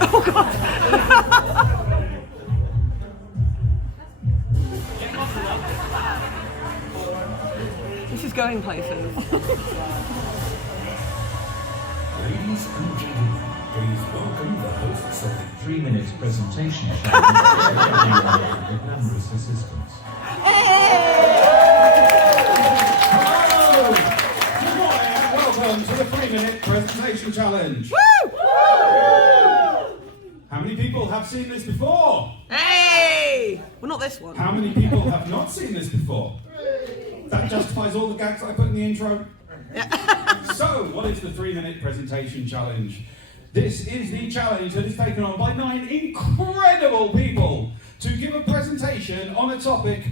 Oh God! This is going places. Ladies and gentlemen, please welcome the hosts of the 3-minute presentation challenge with glamorous assistants. Hello! Good morning and welcome to the 3-minute presentation challenge. Woo! How many people have seen this before? Hey! Well, not this one. How many people have not seen this before? That justifies all the gags I put in the intro. So, what is the 3-minute presentation challenge? This is the challenge that is taken on by 9 incredible people to give a presentation on a topic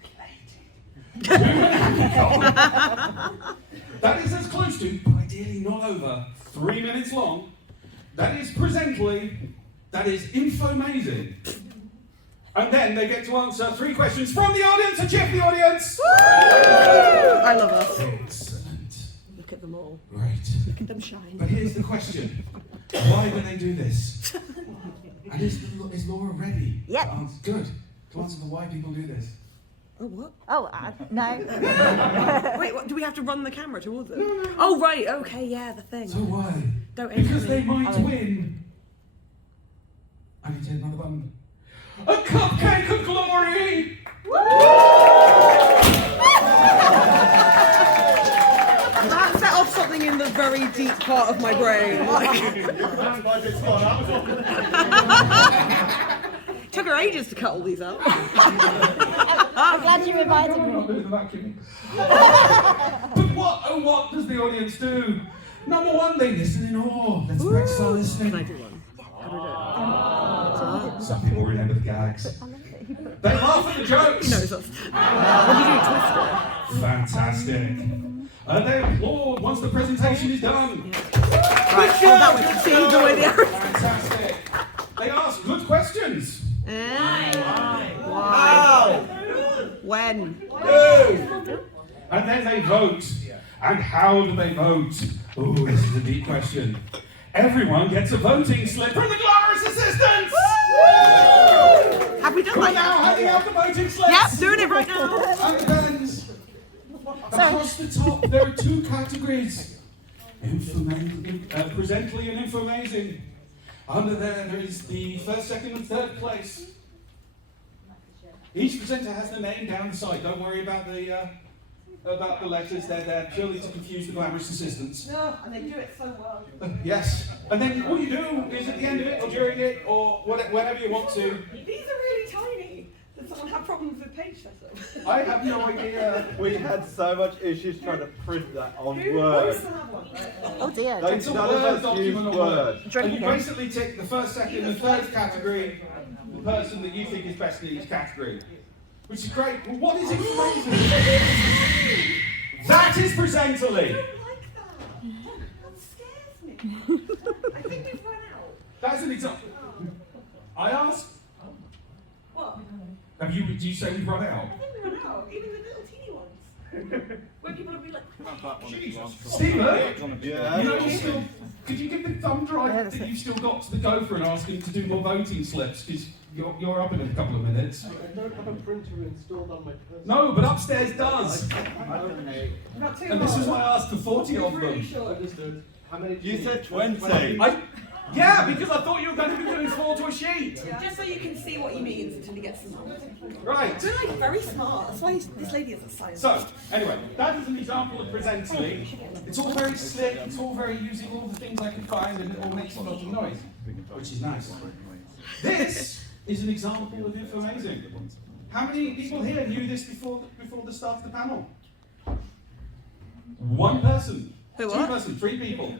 related to Minamicon. That is as close to, but ideally not over, 3 minutes long. That is presently, that is info-mazing. And then they get to answer 3 questions from the audience and cheer for the audience. I love us. Excellent. Look at them all. Right. Look at them shine. But here's the question. Why do they do this? And is Laura ready? Yep. To answer? Good. To answer the why people do this. Oh, what? Oh, no. Wait, what, do we have to run the camera towards them? No. Oh, right, okay, yeah, the thing. So why? Don't aim Because at they me. might win. I need to hit another button. A cupcake of glory! That set off something in the very deep part of my brain. Took her ages to cut all these out. I'm glad you invited I'm me. not doing the vacuuming. But what does the audience do? Number 1, they listen in awe. Let's practice our listening. Can I do one? How do I do it? Some people remember the gags. They laugh at the jokes. He knows us. What do you do, Twister? Fantastic. They applaud once the presentation is done. Right, oh, that was see the way the arrow. Fantastic. They ask good questions. Why? When? And then they vote. And how do they vote? Oh, this is a deep question. Everyone gets a voting slip from the glamorous assistants. Have we done Who are that now yet? handing out the voting slips? Yep, doing it right now. And the pens. Across the top, there are 2 categories. Presently and info-mazing. Under there is the 1st, 2nd and 3rd place. Each presenter has their name down the side. Don't worry about the letters. They're there purely to confuse the glamorous assistants. No, and they do it so well. Yes. And then all you do is at the end of it, or during it, or whenever you want to. These are really tiny. Does someone have problems with page setup? I have no idea. We had so much issues trying to print that on Who Word. used to have one? Oh dear. It's a None of Word us use document on Word. Word. And you basically tick the 1st, 2nd and 3rd category, the person that you think is best in each category. Which is great. Well, what is information? That is presentally. I don't like that. That scares me. I think we've run out. That's an example. I asked. What? Do you say we've run out? I think we run out. Even the little teeny ones. Where people will be like, Jesus. Stephen? Yeah. You know, could you give the thumb drive that you've still got to the gopher and ask him to do more voting slips? Because you're up in a couple of minutes. I don't have a printer installed on my person. No, but upstairs does. not too And this is long. why I asked for 40 of Really them. short. Understood. How many? You said 20. Yeah, because I thought you were going to be doing 4 to a sheet. Just so you can see what he means until he gets them out. Right. They're like very smart. That's why this lady is a science. So, anyway, that is an example of presently. It's all very slick, it's all very using all the things I can find, and it all makes a lot of noise, which is nice. This is an example of info-mazing. How many people here knew this before the start of the panel? 1 person. Who, 2 what? person, 3 people.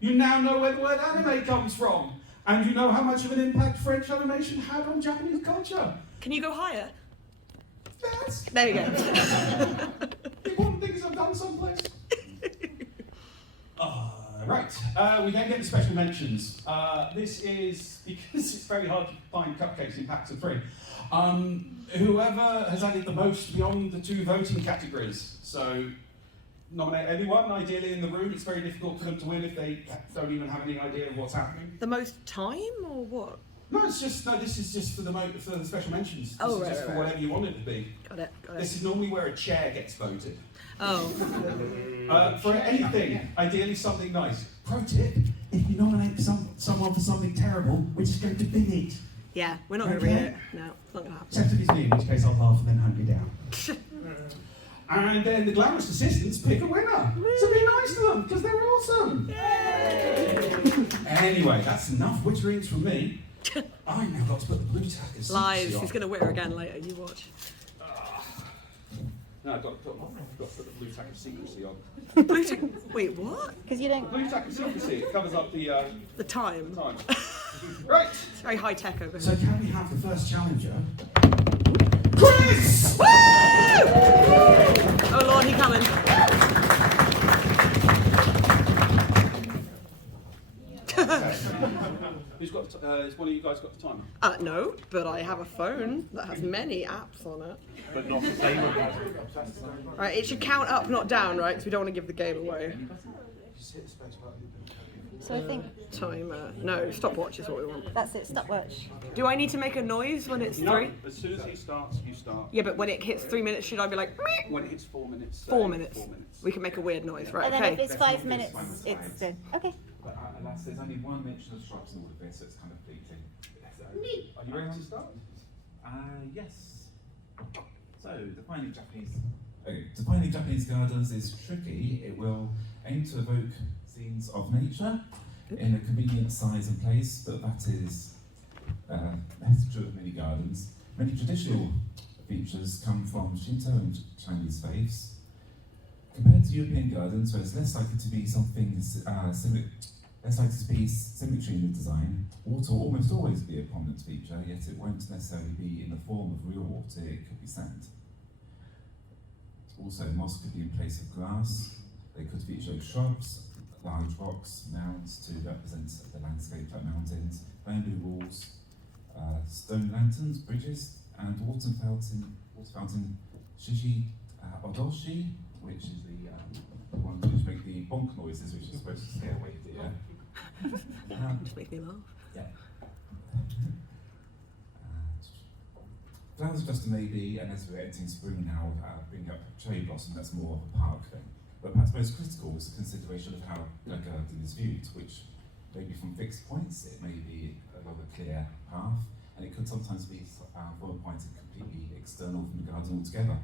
You now know where the word anime comes from, and you know how much of an impact French animation had on Japanese culture. Can you go higher? That's There you go. important things I've done someplace. Right, we then get the special mentions. This is, because it's very hard to find cupcakes in packs of 3, whoever has added the most beyond the 2 voting categories. So nominate anyone, ideally in the room. It's very difficult for them to win if they don't even have any idea of what's happening. The most time or what? No, it's just this is just for the special mentions. This Oh, is right, just for right, whatever you want it to be. Got it. This is normally where a chair gets voted. Oh. For anything, ideally something nice. Pro tip: if you nominate someone for something terrible, we're just going to bin it. Yeah, we're not going to read it. No, it's not going to happen. Except if it's me, in which case I'll laugh and then hunt you down. And then the glamorous assistants pick a winner. So be nice to them, because they're awesome. Anyway, that's enough witterings from me. I now got to put the blue tacker secrecy Lies. on. He's going to witter again later. You watch. No, I've got to put the blue tacker secrecy on. Wait, what? Because you don't. Blue tacker secrecy, it covers up the The time. time. Right. It's very high tech over So here. can we have the first challenger? Chris! Woo! Oh Lord, he coming. Who's got? Has one of you guys got the timer? No, but I have a phone that has many apps on it. But not the same one. Right, it should count up, not down, right? Because we don't want to give the game away. So I think Timer. No, stopwatch is what we want. that's it. Stopwatch. Do I need to make a noise when it's 3? No, as soon as he starts, you start. Yeah, but when it hits 3 minutes, should I be like, meep? When it hits 4 minutes. 4 minutes. We can make a weird noise, right? And then if Okay. it's 5 minutes, it's done. Okay. But alas, there's only one mention of shrubs in all of this, so it's kind of fleeting. Are you ready to start? Yes. So, defining Japanese gardens is tricky. It will aim to evoke scenes of nature in a convenient size and place, but that's true of many gardens. Many traditional features come from Shinto and Chinese faiths. Compared to European gardens, where it's less likely to be something less likely to be symmetry in the design, water will almost always be a prominent feature, yet it won't necessarily be in the form of real water, it could be sand. Also, moss could be in place of grass. They could feature shrubs, large rocks, mounds to represent the landscape like mountains, bamboo walls, stone lanterns, bridges, and water fountain Shishi Odoshi, which is the ones which make the bonk noises, which is supposed to scare away deer. Just make me laugh. Yeah. Flowers are just a maybe, and as we're entering spring now, bring up cherry blossom, that's more of a park thing. But perhaps most critical is the consideration of how a garden is viewed, which may be from fixed points, it may be along a clear path, and it could sometimes be from a point completely external from the garden altogether.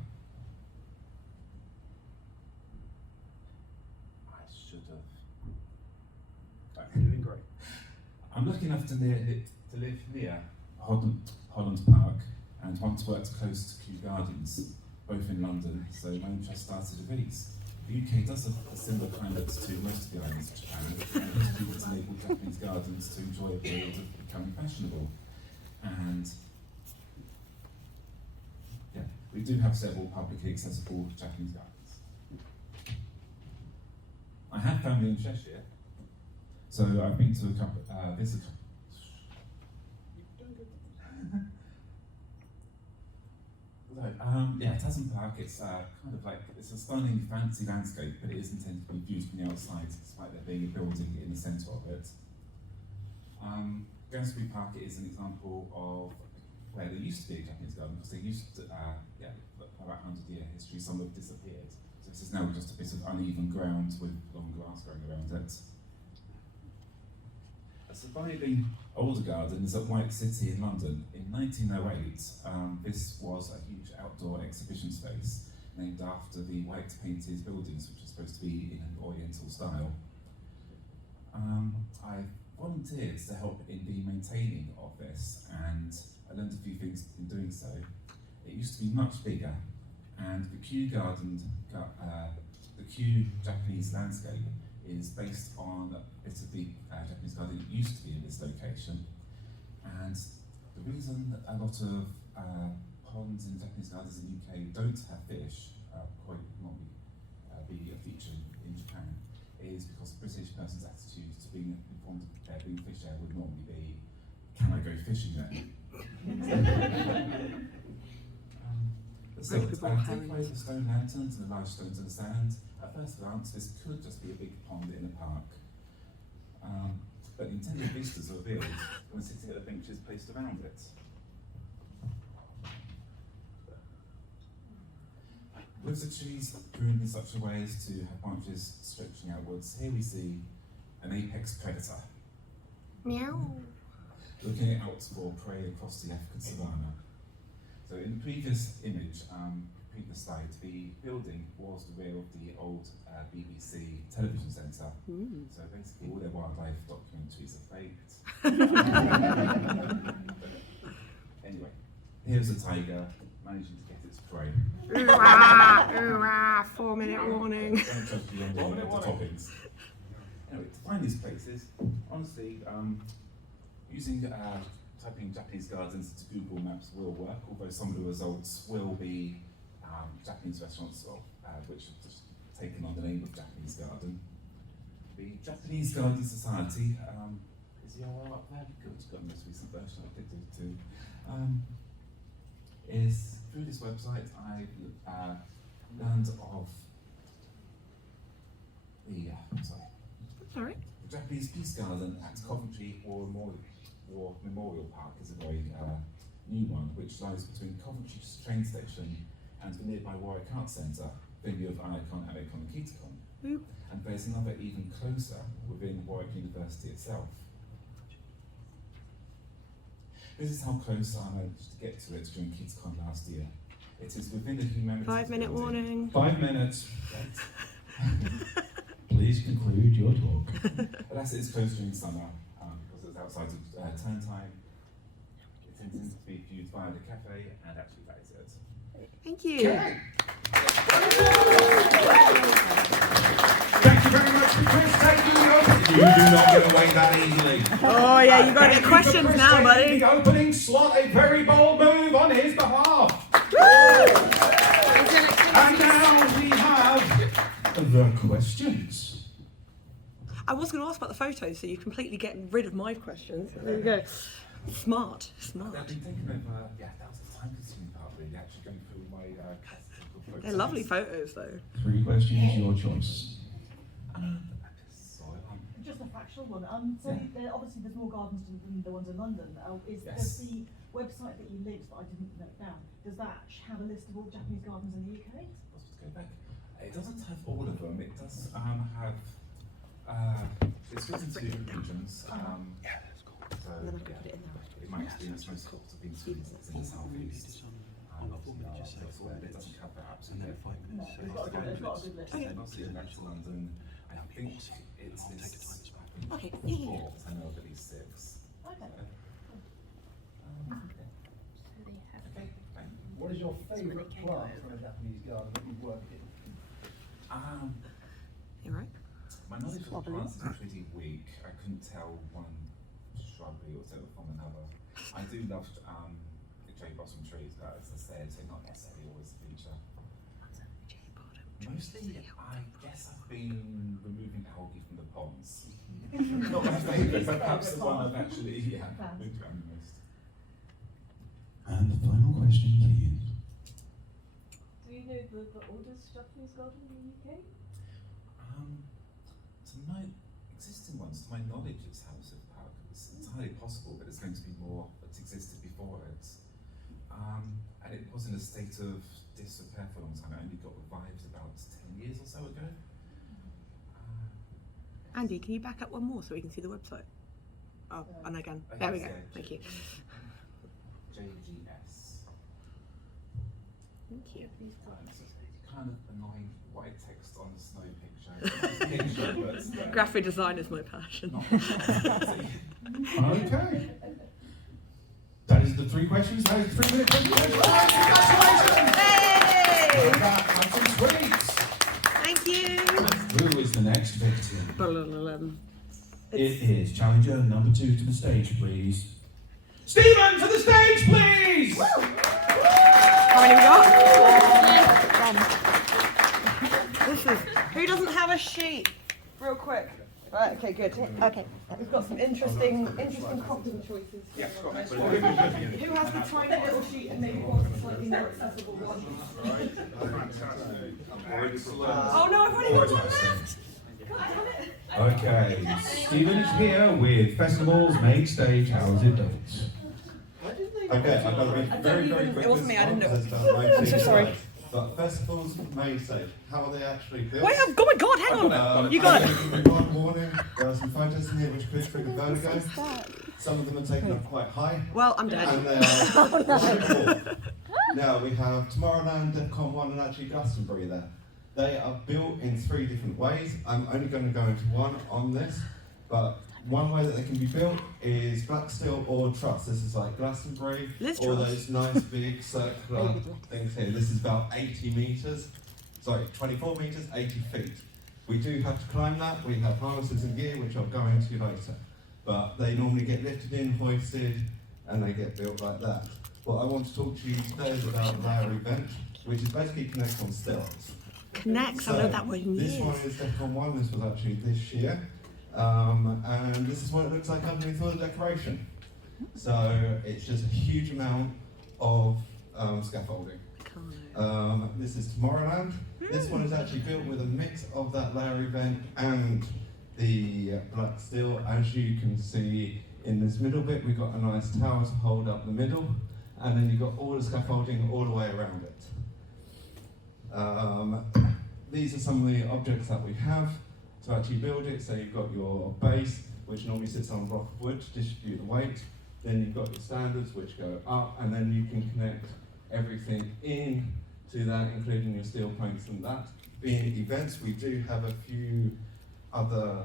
I should have. You're doing great. I'm lucky enough to live near Holland Park and once worked close to Kew Gardens, both in London, so my interest started at these. The UK does have a similar climate to most of the islands of Japan, and most people enable Japanese gardens to enjoy a period of becoming fashionable. And yeah, we do have several publicly accessible Japanese gardens. I have family in Cheshire, so I've been to a couple, visit. Yeah, Tasman Park, it's kind of like, it's a stunning fancy landscape, but it is intended to be viewed from the outside, despite there being a building in the centre of it. Gainsbury Park is an example of where there used to be a Japanese garden, because they used to, for about 100-year history, some have disappeared. So this is now just a bit of uneven ground with long grass growing around it. A surviving older garden is at White City in London. In 1908, this was a huge outdoor exhibition space named after the white painted buildings, which are supposed to be in an Oriental style. I volunteered to help in the maintaining of this, and I learned a few things in doing so. It used to be much bigger, and the Kew Japanese landscape is based on a bit of the Japanese garden that used to be in this location. And the reason that a lot of ponds in Japanese gardens in the UK don't have fish, quite normally be a feature in Japan, is because the British person's attitude to being informed of there being fish there would normally be, can I go fishing there? So, take away the stone lanterns and the large stones in the sand, At first glance, this could just be a big pond in a park. But intended visitors are revealed when sitting at the benches placed around it. With the trees pruned in such a way as to have branches stretching outwards, here we see an apex predator. Meow. Looking out for prey across the African savannah. So in the previous image, previous slide, the building was the rear of the old BBC television centre. So basically all their wildlife documentaries are faked. Anyway, here's a tiger managing to get its prey. Ooh ah, 4 minute warning. Don't judge beyond the toppings. Anyway, to find these places, honestly, using typing Japanese gardens into Google Maps will work, although some of the results will be Japanese restaurants which have just taken on the name of Japanese Garden. The Japanese Garden Society, is the URL up there? Good, it's got the most recent version, I did do too. Is through this website I learned of the, Sorry. the Japanese Peace Garden at Coventry War Memorial Park is a very new one, which lies between Coventry train station and the nearby Warwick Arts Centre, venue of Icon, Amicon and Keaticon. And there's another even closer within Warwick University itself. This is how close I managed to get to it during Keaticon last year. It is within the humanities 5 minute building. warning. 5 minutes. Right. Please conclude your talk. Alas, it is closed during summer because it's outside of term time. It's intended to be viewed via the cafe, and actually that is it. Thank you. Okay. Thank you very much for Chris taking the opening. You do not get away that easily. Oh yeah, you gotta get questions Chris now, taking buddy. the opening slot, a very bold move on his behalf. And now we have the questions. I was going to ask about the photos, so you completely get rid of my questions. There you go. Smart. They've been taken over, that was the time-consuming part really, actually going through my classical photos. They're lovely photos, though. 3 questions, your choice. Just a factual one. So obviously there's more gardens than the ones in London. Does Yes. the website that you linked that I didn't note down, does that have a list of all Japanese gardens in the UK? Let's go back. It doesn't have all of them. It does have. It's split into regions. So it might be the most sorts of things in the southeast. It doesn't have that absolutely. No, we've got a good list. Okay. Not seeing back to London. I think it's this. Okay. Four, I know of at least 6. Okay. What is your favourite plant from a Japanese garden that you've worked in? You right? My knowledge of plants is pretty weak. I couldn't tell one shrubbery or so from another. I do love cherry blossom trees, but as I said, they're not necessarily always a feature. Mostly, I guess I've been removing algae from the ponds. Not my favourite, but perhaps the one I've actually moved around the most. And the final question, please. Do you know the oldest Japanese garden in the UK? To my existing ones, to my knowledge, it's House of Park. It's entirely possible that there's going to be more that existed before it. And it was in a state of disrepair for a long time. It only got revived about 10 years or so ago. Andy, can you back up one more so we can see the website? Oh, and again. There we go. Thank you. JGS. Thank you. Kind of annoying white text on the snow picture. Graphic design is my passion. Okay. That is the 3 questions. That is the 3 minute presentation. Congratulations! Hey! Have some sweets. Thank you. Who is the next victim? It It's is challenger number 2 to the stage, please. Stephen, to the stage, please! How many we got? This is. Who doesn't have a sheet? Real quick. Right, okay, good. Okay. We've got some interesting cocktail choices. Who has the tiny little sheet and maybe wants a slightly more accessible one? Oh no, I've already got one left! Okay, Stephen's here with Festivals Main Stage. How's it built? Okay, I've got to be very, very quick. It wasn't me, I didn't know. I'm so sorry. But festivals, main stage, how are they actually built? Wait, oh my god, hang on! You got it! One warning, there are some photos in here which could trigger vertigo. Some of them are taken up quite high. Well, I'm dead. And they are quite cool. Now we have Tomorrowland, DEFCON 1 and actually Glastonbury there. They are built in 3 different ways. I'm only going to go into one on this, but one way that they can be built is black steel or truss. This is like Glastonbury, or those nice big circular things here. This is about 80 metres, sorry, 24 metres, 80 feet. We do have to climb that. We have harnesses and gear, which I'll go into later. But they normally get lifted in, hoisted, and they get built like that. What I want to talk to you today is about layer event, which is basically connect on stilts. Connects, I know that word in This years. one is DEFCON 1, this was actually this year. And this is what it looks like underneath all the decoration. So it's just a huge amount of scaffolding. This is Tomorrowland. This one is actually built with a mix of that layer event and the black steel. As you can see in this middle bit, we've got a nice tower to hold up the middle, and then you've got all the scaffolding all the way around it. These are some of the objects that we have to actually build it. So you've got your base, which normally sits on a block of wood to distribute the weight. Then you've got your standards, which go up, and then you can connect everything in to that, including your steel planks and that. Being events, we do have a few other,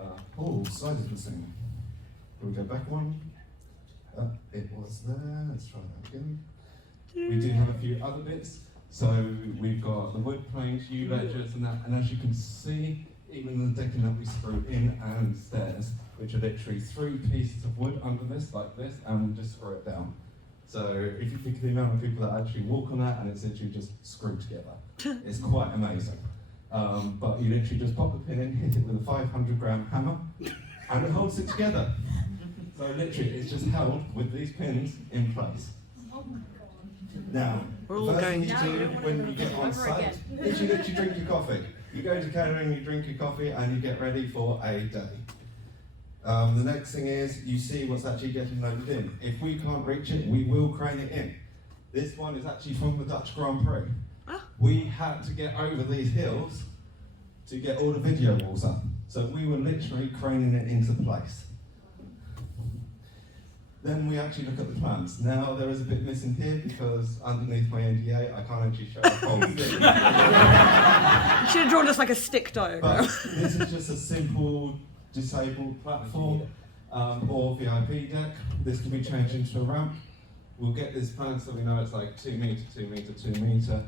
slide is missing. Can we go back one? It was there, let's try that again. We do have a few other bits. So we've got the wood planks, U-ledgers and that, and as you can see, even the decking that we screw in and stairs, which are literally 3 pieces of wood under this, like this, and we just screw it down. So if you think of the amount of people that actually walk on that and it's literally just screwed together, it's quite amazing. But you literally just pop the pin in, hit it with a 500-gram hammer, and it holds it together. So literally, it's just held with these pins in place. Now, the first thing you do when you get on site is you literally drink your coffee. You go to catering, you drink your coffee, and you get ready for a day. The next thing is you see what's actually getting loaded in. If we can't reach it, we will crane it in. This one is actually from the Dutch Grand Prix. We had to get over these hills to get all the video walls up. So we were literally craning it into place. Then we actually look at the plans. Now there is a bit missing here because underneath my NDA I can't actually show the whole thing. You should have drawn just like a stick diagram. But this is just a simple disabled platform or VIP deck. This can be changed into a ramp. We'll get this plan so we know it's like 2 metre, 2 metre, 2 metre,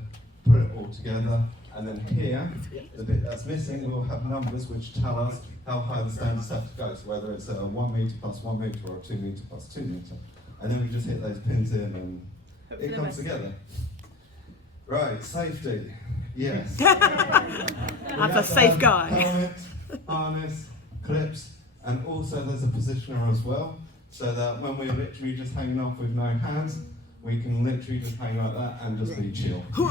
put it all together, and then here, the bit that's missing, we'll have numbers which tell us how high the standards have to go, so whether it's a 1 metre plus 1 metre or a 2 metre plus 2 metre. And then we just hit those pins in and it comes together. Right, safety, yes. That's a safe guy. Helmet, harness, clips, and also there's a positioner as well, so that when we're literally just hanging off with no hands, we can literally just hang like that and just be chill. So,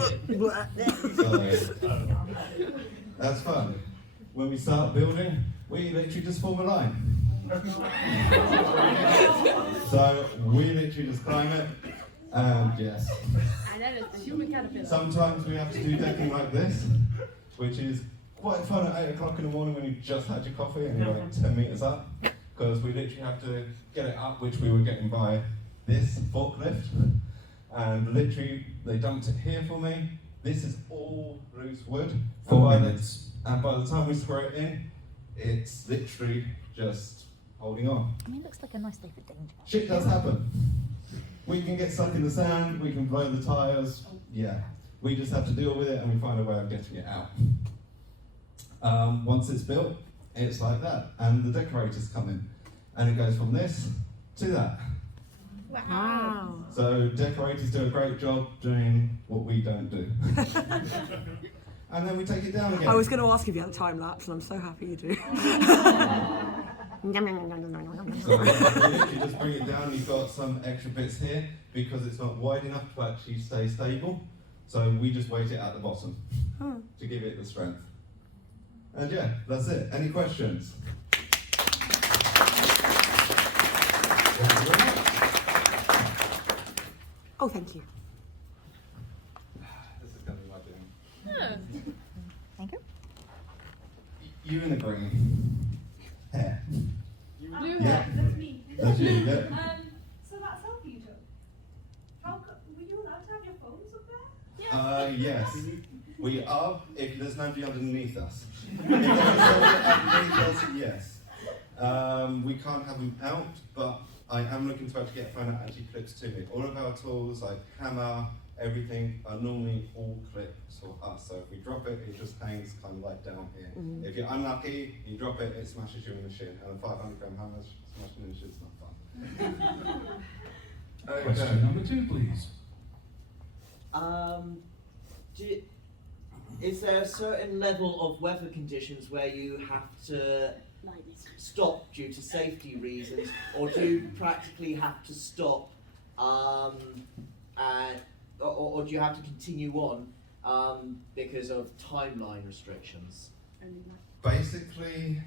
that's fun. When we start building, we literally just form a line. So we literally just climb it, and yes. And that is the human caterpillar. Sometimes we have to do decking like this, which is quite fun at 8 o'clock in the morning when you just had your coffee and you're like 10 metres up, because we literally have to get it up, which we were getting by this forklift, and literally they dumped it here for me. This is all loose wood, and by the time we screw it in, it's literally just holding on. I mean, it looks like a nice day for danger. Shit does happen. We can get stuck in the sand, we can blow the tyres, yeah. We just have to deal with it and we find a way of getting it out. Once it's built, it's like that, and the decorators come in, and it goes from this to that. Wow. So decorators do a great job doing what we don't do. and then we take it down again. I was going to ask if you had a time lapse, and I'm so happy you do. So you literally just bring it down. You've got some extra bits here because it's not wide enough to actually stay stable. So we just weight it at the bottom to give it the strength. And yeah, that's it. Any questions? Oh, thank you. This is going to be my doing. Thank you. You in the green. Hair. Blue Yeah. hair, that's me. That's you, yeah. So that selfie you took, were you allowed to have your phones up there? Yes. We are, if there's nobody underneath us. If there's nobody underneath us, yes. We can't have them out, but I am looking to actually get a phone that actually clips to me. All of our tools, like hammer, everything, are normally all clips for us. So if we drop it, it just hangs kind of like down here. If you're unlucky, you drop it, it smashes you in the shin. And a 500-gram hammer smashing in the shin is not fun. Question number 2, please. Is there a certain level of weather conditions where you have to stop due to safety reasons, or do you practically have to stop, or do you have to continue on because of timeline restrictions? Basically,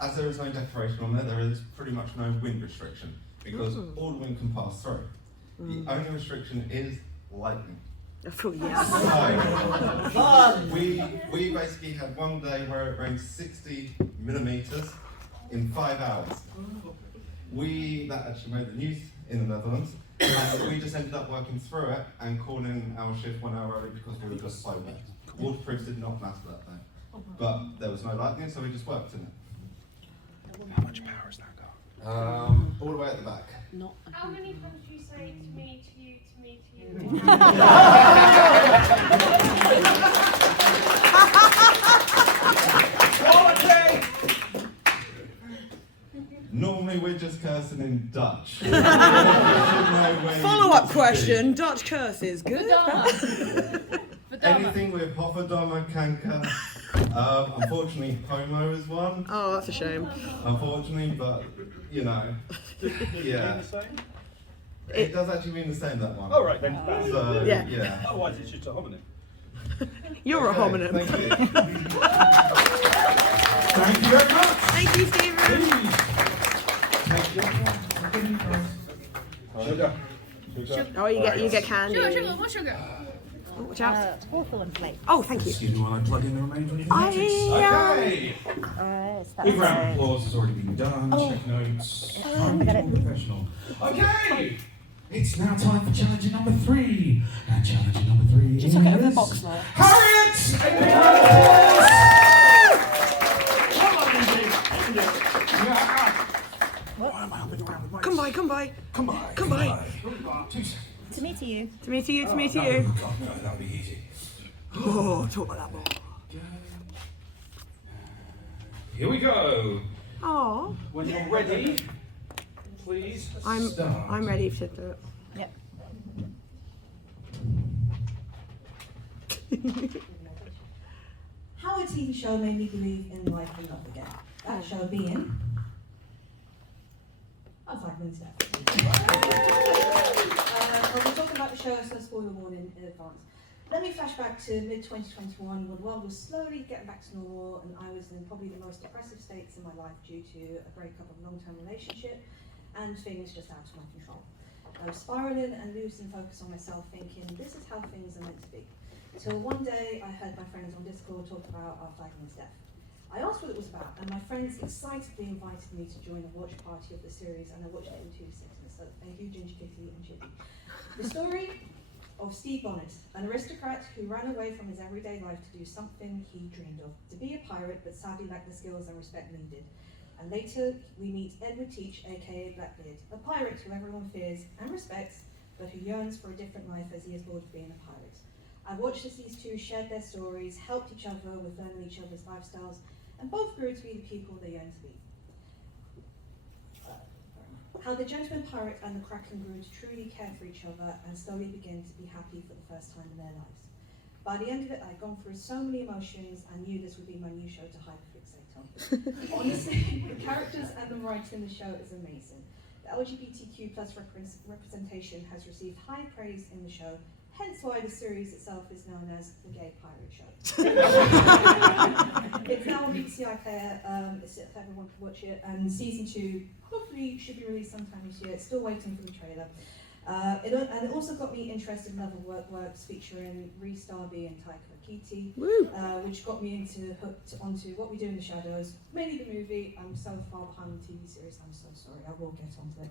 as there is no decoration on there is pretty much no wind restriction because all the wind can pass through. The only restriction is lightning. Oh, yeah. So, we basically had one day where it rained 60 millimeters in 5 hours. That actually made the news in the Netherlands, and we just ended up working through it and calling our shift 1 hour early because we were just so wet. Waterproofs did not matter that day, but there was no lightning, so we just worked in it. How much power has that got? All the way at the back. How many times do you say to me, to you, to me, to you? Normally we're just cursing in Dutch. Follow-up question, Dutch curses, good? Anything with Hofferdammer, Kanker. Unfortunately, homo is one. Oh, that's a shame. Unfortunately, but, you know, yeah. It does actually mean the same, that one. Oh, right, then. So, Yeah. Otherwise, it's just a homonym. You're Okay, a homonym. Thank you. Thank you very much. Thank you, Stephen. Sugar. Oh, you get candy. Sugar, what sugar? Oh, watch out. Hawthorn flake. Oh, thank you. Excuse me while I plug in the remainder of the I, Okay. It's that Big round of side. applause has already been done. Check notes. I got it. Professional. Okay. It's now time for challenge number 3. And challenge number 3 Just took it over the box now. Harriet! Why am I hopping around with my... Come by, come by. Come by. Come by. 2 seconds. To me, to you. To me, to you, to me, to Oh, you. God, no, that'll be easy. Oh, talk about that more. Here we go. Oh, When you're ready, please start. I'm ready to do it. Yep. How a TV show made me believe in life and love again. That show being... I'll talk about stuff. I'll be talking about the show, so spoiler warning in advance. Let me flash back to mid-2021 when the world was slowly getting back to normal and I was in probably the most depressive states in my life due to a breakup of a long-term relationship and things just out of my control. I was spiraling and losing focus on myself, thinking this is how things are meant to be. Till one day I heard my friends on Discord talk about our flagman's death. I asked what it was about and my friends excitedly invited me to join a watch party of the series and I watched it in 2 sittings, so thank you Ginger Kitty and Chippy. The story of Steve Bonnet, an aristocrat who ran away from his everyday life to do something he dreamed of, to be a pirate but sadly lacked the skills and respect needed. And later we meet Edward Teach, aka Blackbeard, a pirate who everyone fears and respects, but who yearns for a different life as he is bored of being a pirate. I watched as these two shared their stories, helped each other with learning each other's lifestyles, and both grew to be the people they yearn to be. How the gentleman pirate and the kraken grew to truly care for each other and slowly begin to be happy for the first time in their lives. By the end of it, I'd gone through so many emotions and knew this would be my new show to hyperfixate on. Honestly, the characters and the writing in the show is amazing. The LGBTQ plus representation has received high praise in the show, hence why the series itself is known as the Gay Pirate Show. It's now on BBC iPlayer, if everyone can watch it, and season 2 hopefully should be released sometime this year. It's still waiting for the trailer. And it also got me interested in other works featuring Rhys Darby and Taika Waititi, which got me hooked onto What We Do in the Shadows, mainly the movie. I'm so far behind the TV series, I'm so sorry, I will get onto it.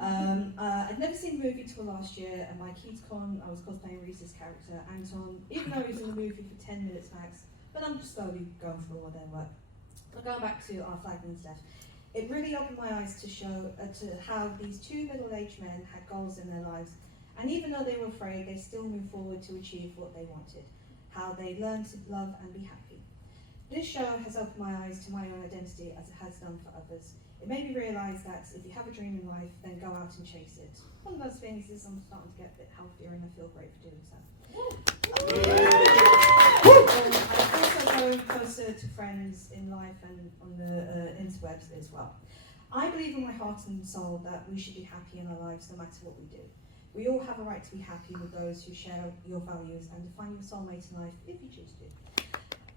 I'd never seen the movie till last year, and by KeysCon I was cosplaying Rhys's character, Anton, even though he was in the movie for 10 minutes max, but I'm just slowly going through all their work. But going back to our flagman stuff, it really opened my eyes to show to how these two middle-aged men had goals in their lives, and even though they were afraid, they still moved forward to achieve what they wanted, how they learned to love and be happy. This show has opened my eyes to my own identity as it has done for others. It made me realise that if you have a dream in life, then go out and chase it. One of those things is I'm starting to get a bit healthier and I feel great for doing so. I'm also going closer to friends in life and on the interwebs as well. I believe in my heart and soul that we should be happy in our lives no matter what we do. We all have a right to be happy with those who share your values and to find your soulmate in life if you choose to.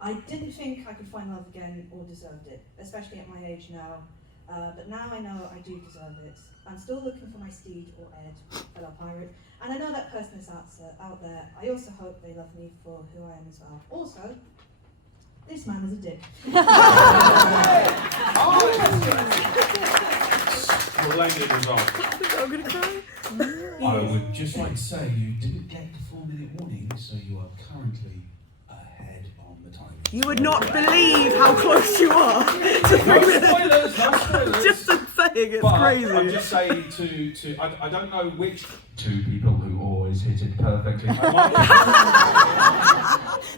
I didn't think I could find love again or deserved it, especially at my age now. But now I know I do deserve it. I'm still looking for my steed or Ed, fellow pirate, and I know that person is out there. I also hope they love me for who I am as well. Also, this man is a dick. Splendid result. I'm gonna cry. I would just like to say you didn't get the 4-minute warning, so you are currently ahead on the time. You would not believe how close you are to 3 minutes. No spoilers. Just saying, it's but crazy. I'm just saying I don't know which two people who always hit it perfectly.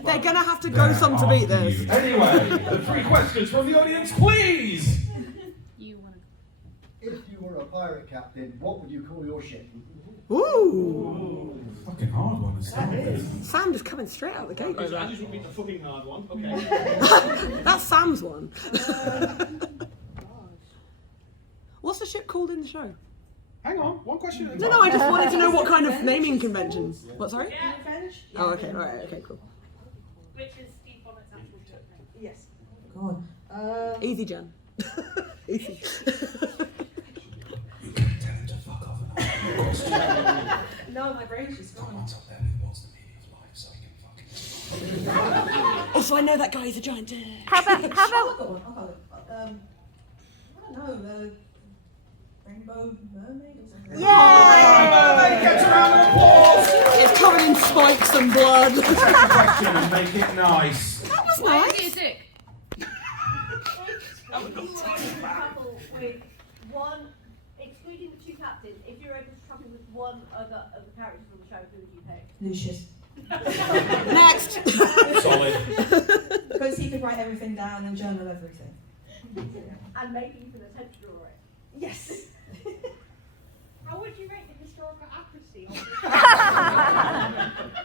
They're gonna have to go some to beat this. Anyway, the 3 questions from the audience, please. If you were a pirate captain, what would you call your ship? Ooh. Fucking hard one to start with. Sam just coming straight out the gate like I that. just repeat the fucking hard one. Okay. That's Sam's one. What's the ship called in the show? Hang on, one question. No, I just wanted to know what kind of naming conventions. What, sorry? Yeah. Revenge? Oh, okay, right, okay, cool. Which is Steve Bonnet's actual ship name. Yes. God. Easy, Jen. Easy. You can tell him to fuck off and ask me a question. No, my brain's just Come gone. on, top there with what's the meaning of life so he can fucking... Also, I know that guy is a giant dick. How about I've got one. I don't know. Rainbow mermaid or something. Mermaid gets a round of applause! It's covered in spikes and blood. Take a question and make it nice. That was Why is nice. he a dick? You were able to travel with one, excluding the 2 captains, if you're able to travel with one other of the characters on the show, who would you pick? Lucius. Next. Solid. Because he could write everything down and journal everything. And maybe even attempt to draw it. Yes. How would you rate the historical accuracy of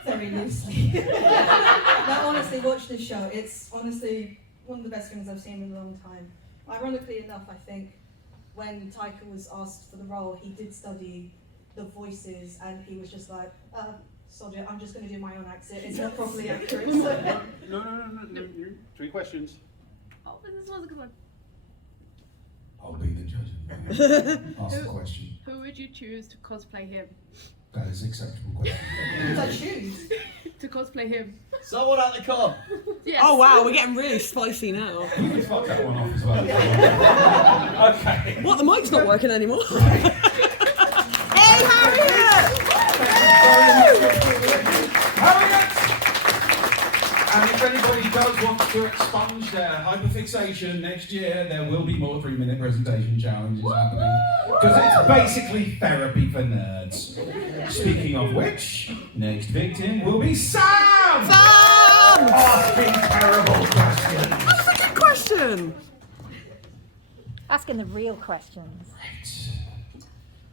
Very loosely. No, honestly, watch this show. It's honestly one of the best things I've seen in a long time. Ironically enough, I think when Taika was asked for the role, he did study the voices, and he was just like, sod it, I'm just going to do my own accent. It's not properly accurate. No. 3 questions. Oh, but this was a good one. I'll be the judge. Ask the question. Who would you choose to cosplay him? That is an acceptable question. Who did I choose? To cosplay him? Someone at the con. Yes. Oh wow, we're getting really spicy now. You can fuck that one off as well. Okay. What, the mic's not working anymore? Hey, Harriet! Harriet! And if anybody does want to expunge their hyperfixation next year, there will be more 3-minute presentation challenges happening. Because it's basically therapy for nerds. Speaking of which, next victim will be Sam! Sam! Asking terrible questions. That's a good question. asking the real questions? Right.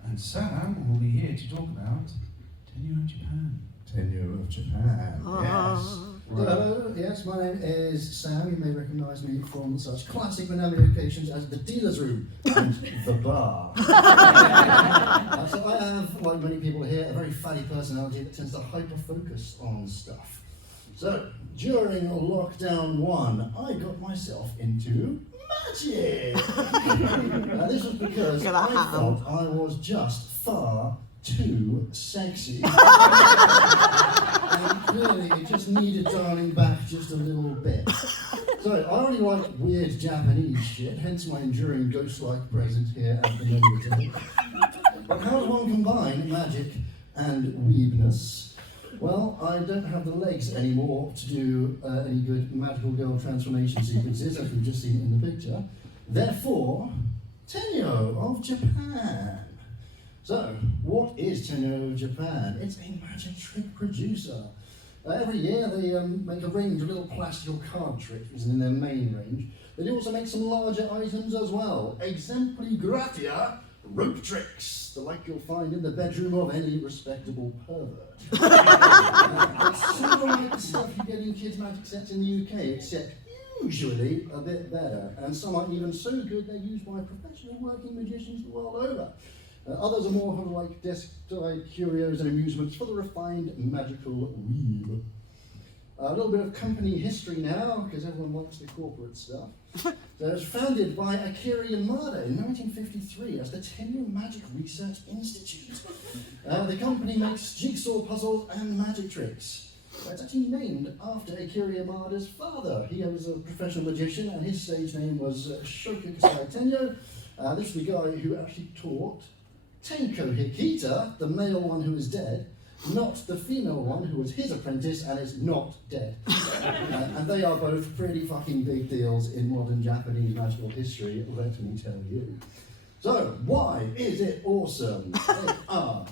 And Sam will be here to talk about Tenyo of Japan. Tenyo of Japan. Ah. Hello, yes, my name is Sam. You may recognise me from such classic Minamicon locations as the dealer's room and the bar. So I have, like many people here, a very fatty personality that tends to hyper-focus on stuff. So, during lockdown 1, I got myself into magic! This was because I thought I was just far too sexy. And clearly it just needed dialing back just a little bit. So I already like weird Japanese shit, hence my enduring ghost-like presence here at the menu table. But how does one combine magic and weebness? Well, I don't have the legs anymore to do any good magical girl transformation sequences, as we've just seen in the picture. Therefore, Tenyo of Japan. So, what is Tenyo of Japan? It's a magic trick producer. Every year they make a range of little plastic card tricks, which is in their main range. They also make some larger items as well. Exempli gratia rope tricks, the like you'll find in the bedroom of any respectable pervert. It's sort of like the stuff you get in kids' magic sets in the UK, except usually a bit better. And some are even so good they're used by professional working magicians the world over. Others are more of like desk-side curios and amusements for the refined magical weeb. A little bit of company history now, because everyone wants the corporate stuff. So it was founded by Akira Yamada in 1953 as the Tenyo Magic Research Institute. The company makes jigsaw puzzles and magic tricks. It's actually named after Akira Yamada's father. He was a professional magician and his stage name was Shoka Tenyo. This is the guy who actually taught Tenko Hikita, the male one who is dead, not the female one who was his apprentice and is not dead. And they are both pretty fucking big deals in modern Japanese magical history, let me tell you. So, why is it awesome? They are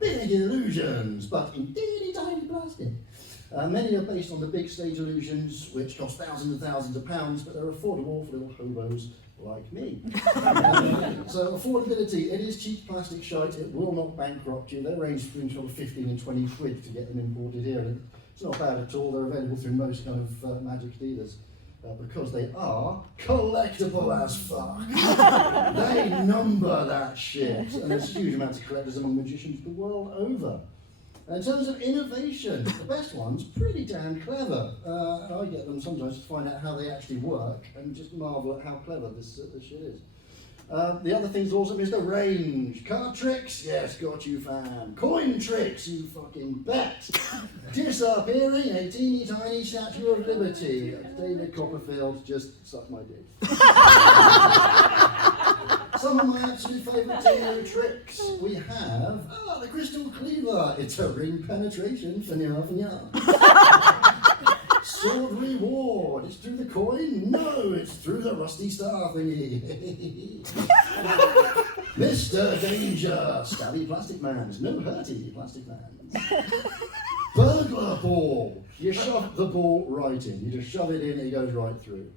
big illusions, but in teeny tiny plastic. Many are based on the big stage illusions, which cost thousands and thousands of pounds, but they're affordable for little hobos like me. So affordability, it is cheap plastic shite, it will not bankrupt you. They range between sort of 15 and 20 quid to get them imported here. And it's not bad at all, they're available through most kind of magic dealers. Because they are collectible as fuck. They number that shit. And there's huge amounts of collectors among magicians the world over. In terms of innovation, the best one's pretty damn clever. I get them sometimes to find out how they actually work and just marvel at how clever this shit is. The other thing's awesome is the range. Card tricks? Yes, got you, fam. Coin tricks? You fucking bet. Disappearing a teeny tiny Statue of Liberty. David Copperfield, just suck my dick. Some of my absolute favourite Tenyo tricks. We have, the Crystal Cleaver. It's a ring penetration for nya. Sword reward. It's through the coin? No, it's through the rusty star thingy. Mr. Danger. Stabby plastic mans. No hurty plastic mans. Burglar ball. You shove the ball right in. You just shove it in and it goes right through.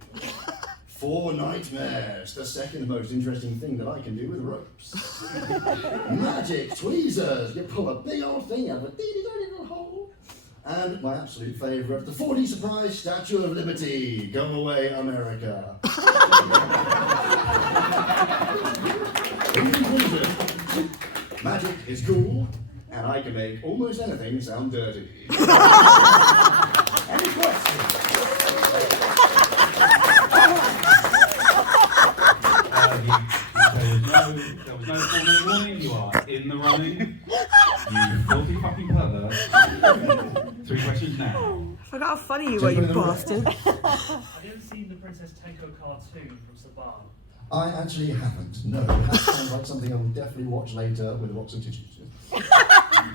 4 nightmares, the second most interesting thing that I can do with ropes. Magic tweezers, you pull a big old thing out of a teeny tiny little hole. And my absolute favourite, the 4D surprise Statue of Liberty. Go away, America. In conclusion, magic is cool, and I can make almost anything sound dirty. Any questions? There was no 4-minute warning, you are in the running. You filthy fucking pervert. 3 questions now. I forgot how funny you were, you bastard. Have you ever seen the Princess Tenko cartoon from Saban? I actually haven't, no. That sounds like something I will definitely watch later with a box of tissues.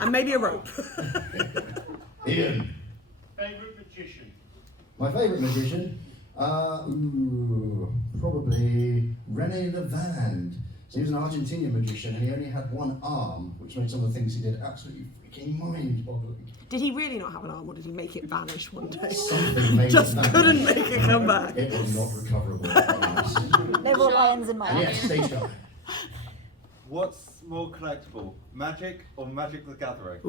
And maybe a rope. Ian. Favourite magician? My favourite magician? Probably René Levand. So he was an Argentinian magician and he only had one arm, which made some of the things he did absolutely freaking mind-boggling. Did he really not have an arm, or did he make it vanish one day? Something made Just it vanish. couldn't make it come back. It was not recoverable. No more lions in my And house. yes, stage guy. What's more collectible, Magic or Magic the Gathering?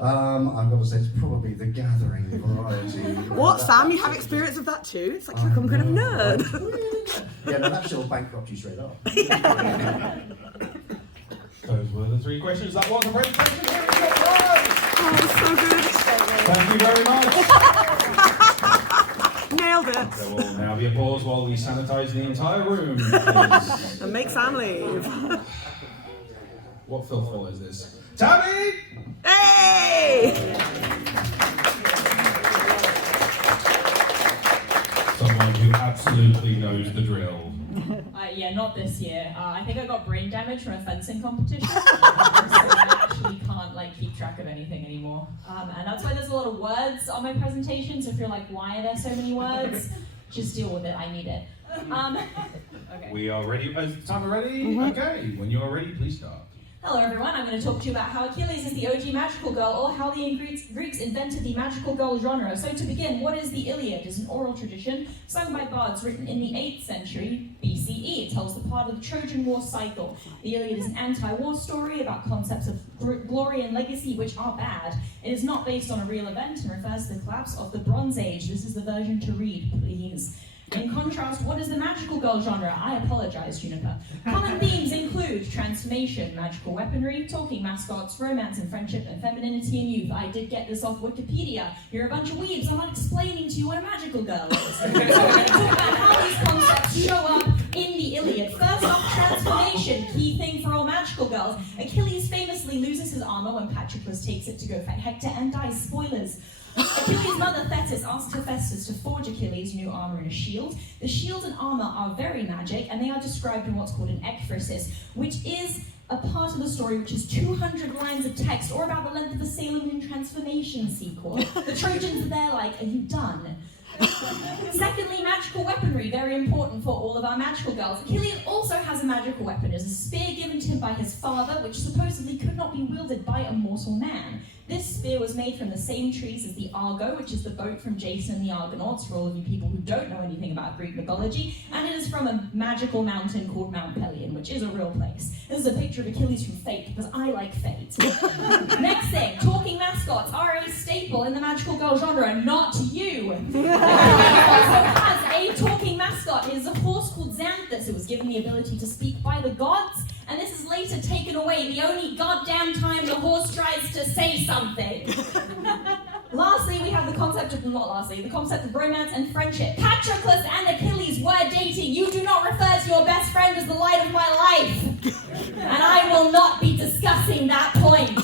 I've got to say it's probably the Gathering variety. What, Sam? You have experience of that too? It's like you're some kind of nerd. Yeah, no, that shit'll bankrupt you straight up. Those were the 3 questions. That was the presentation. Here is your prize. Oh, so good. Thank you very much. Nailed it. There will now be a pause while we sanitize the entire room. Please. And make Sam leave. What filth follows this? Tabby! Hey! Someone who absolutely knows the drill. Yeah, not this year. I think I got brain damage from a fencing competition, so I actually can't keep track of anything anymore. And that's why there's a lot of words on my presentation. So if you're like, why are there so many words? Just deal with it. I need it. Okay. We are ready. Is time ready? Okay. When you are ready, please start. Hello everyone, I'm going to talk to you about how Achilles is the OG magical girl, or how the Greeks invented the magical girl genre. So to begin, what is the Iliad? It's an oral tradition sung by bards written in the 8th century BCE. It tells the part of the Trojan War cycle. The Iliad is an anti-war story about concepts of glory and legacy which are bad. It is not based on a real event and refers to the collapse of the Bronze Age. This is the version to read, please. In contrast, what is the magical girl genre? I apologize, Juniper. Common themes include transformation, magical weaponry, talking mascots, romance and friendship, and femininity and youth. I did get this off Wikipedia. You're a bunch of weebs. I'm not explaining to you what a magical girl is. So I'm going to talk about how these concepts show up in the Iliad. First off, transformation, key thing for all magical girls. Achilles famously loses his armor when Patroclus takes it to go fight Hector and dies. Spoilers. Achilles' mother Thetis asked Hephaestus to forge Achilles' new armor and a shield. The shield and armor are very magic, and they are described in what's called an ekphrasis, which is a part of the story which is 200 lines of text, or about the length of the Sailor Moon transformation sequel. The Trojans are there like, are you done? Secondly, magical weaponry, very important for all of our magical girls. Achilles also has a magical weapon. It is a spear given to him by his father, which supposedly could not be wielded by a mortal man. This spear was made from the same trees as the Argo, which is the boat from Jason and the Argonauts, for all of you people who don't know anything about Greek mythology, and it is from a magical mountain called Mount Pelion, which is a real place. This is a picture of Achilles from Fate, because I like Fate. Next thing, talking mascots are a staple in the magical girl genre, not you. Achilles also has a talking mascot. It is a horse called Xanthus, who was given the ability to speak by the gods, and this is later taken away the only goddamn time the horse tries to say something. Lastly, we have the concept of romance and friendship. Patroclus and Achilles were dating. You do not refer to your best friend as the light of my life. And I will not be discussing that point.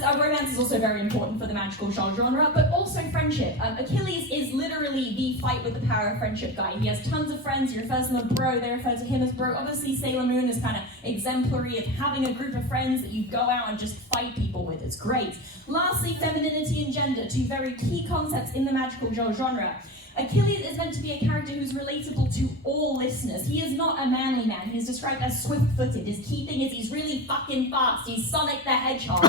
And romance is also very important for the magical genre, but also friendship. Achilles is literally the fight with the power of friendship guy. He has tons of friends. He refers to them as bro. They refer to him as bro. Obviously, Sailor Moon is kind of exemplary of having a group of friends that you go out and just fight people with. It's great. Lastly, femininity and gender, two very key concepts in the magical genre. Achilles is meant to be a character who's relatable to all listeners. He is not a manly man. He's described as swift-footed. His key thing is he's really fucking fast. He's Sonic the Hedgehog.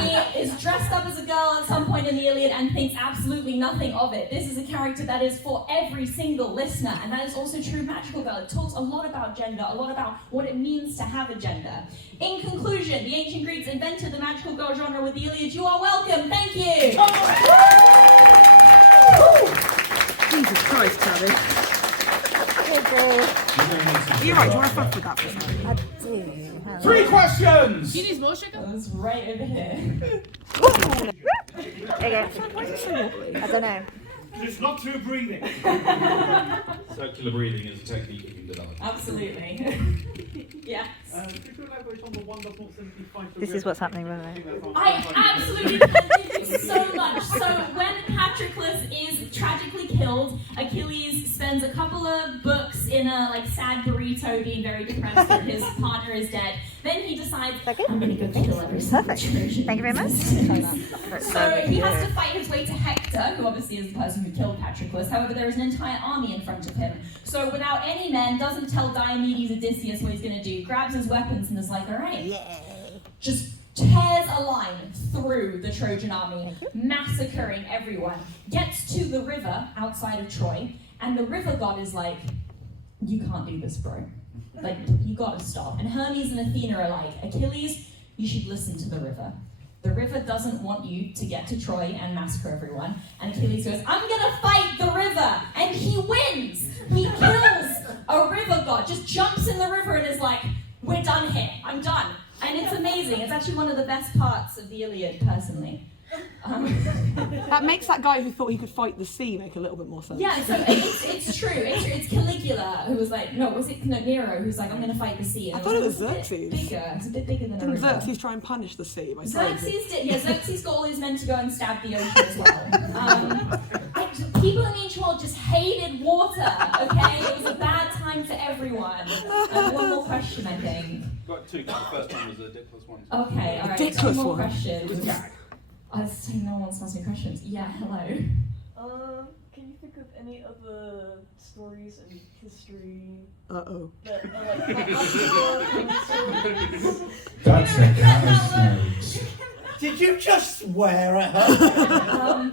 He is dressed up as a girl at some point in the Iliad and thinks absolutely nothing of it. This is a character that is for every single listener, and that is also true of Magical Girl. It talks a lot about gender, a lot about what it means to have a gender. In conclusion, the ancient Greeks invented the Magical Girl genre with the Iliad. You are welcome. Thank you. Jesus Christ, Tabby. You're right, do you want to fuck with that for a second? I do. 3 questions! You need more sugar? That's right over here. Okay. Why is it so wobbly? I don't know. It's not through breathing. Circular breathing is a technique you can develop. Absolutely. Yes. Could you elaborate on the 1.75? This is what's happening, right? I absolutely thank you so much. So when Patroclus is tragically killed, Achilles spends a couple of books in a sad burrito, being very depressed that his partner is dead. Then he decides, I'm going to go kill every single Trojan. Thank you very much. So he has to fight his way to Hector, who obviously is the person who killed Patroclus. However, there is an entire army in front of him. So without any men, doesn't tell Diomedes Odysseus what he's going to do, grabs his weapons and is like, all right, just tears a line through the Trojan army, massacring everyone, gets to the river outside of Troy, and the river god is like, you can't do this, bro. Like, you gotta stop. And Hermes and Athena are like, Achilles, you should listen to the river. The river doesn't want you to get to Troy and massacre everyone. And Achilles goes, I'm gonna fight the river! And he wins! He kills a river god, just jumps in the river and is like, we're done here, I'm done. And it's amazing. It's actually one of the best parts of the Iliad, personally. That makes that guy who thought he could fight the sea make a little bit more sense. Yeah, so it's true. It's Caligula who was like, no, Nero who's like, I'm going to fight the sea. And I thought it was a Xerxes. bit bigger. It's a bit bigger than a Didn't river. Xerxes try and punish the sea by saying Xerxes did. Yeah, Xerxes got all his men to go and stab the ocean as well. People in the ancient world just hated water. Okay, it was a bad time for everyone. One more question, I think. Got two. The first one was a ridiculous one. Okay, all right. Ridiculous Two more one. questions. It was a gag. I was saying no one wants to ask me questions. Yeah, hello. Can you think of any other stories in history Uh-oh. that are like That's a cow's nose. Did you just swear at her?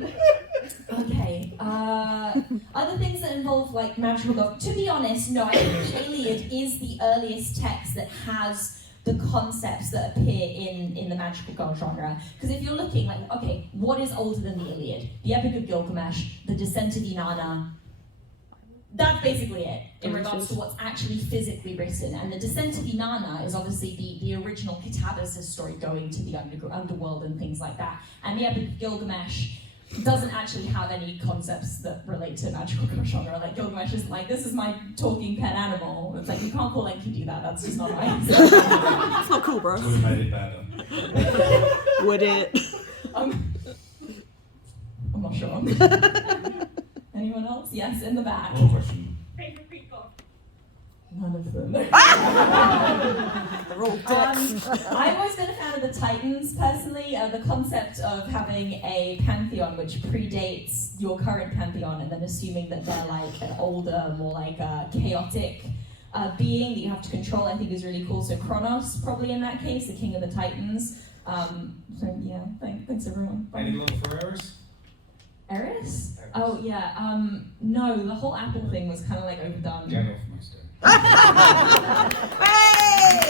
Okay. Other things that involve like magical gods. To be honest, no. I think the Iliad is the earliest text that has the concepts that appear in the magical god genre. Because if you're looking like, okay, what is older than the Iliad? The Epic of Gilgamesh, the Descent of Inanna. That's basically it in regards to what's actually physically written. And the Descent of Inanna is obviously the original Catabasis story going to the underworld and things like that. And the Epic of Gilgamesh doesn't actually have any concepts that relate to magical god genre. Like Gilgamesh isn't like, this is my talking pet animal. It's like, you can't call Enki that, that's just not right. That's not cool, bro. Would have made it better. Would it? I'm not sure. Anyone else? Yes, in the back. One question. favorite peacock? None of them. They're all dicks. I've always been a fan of the Titans, personally. The concept of having a pantheon which predates your current pantheon and then assuming that they're like an older, more like chaotic being that you have to control, I think is really cool. So Kronos, probably in that case, the king of the Titans. So yeah, thanks everyone. Bye. Any love for Eris? Eris? Oh yeah, no, the whole Apple thing was kind of like overdone. Get off my stage. Hey!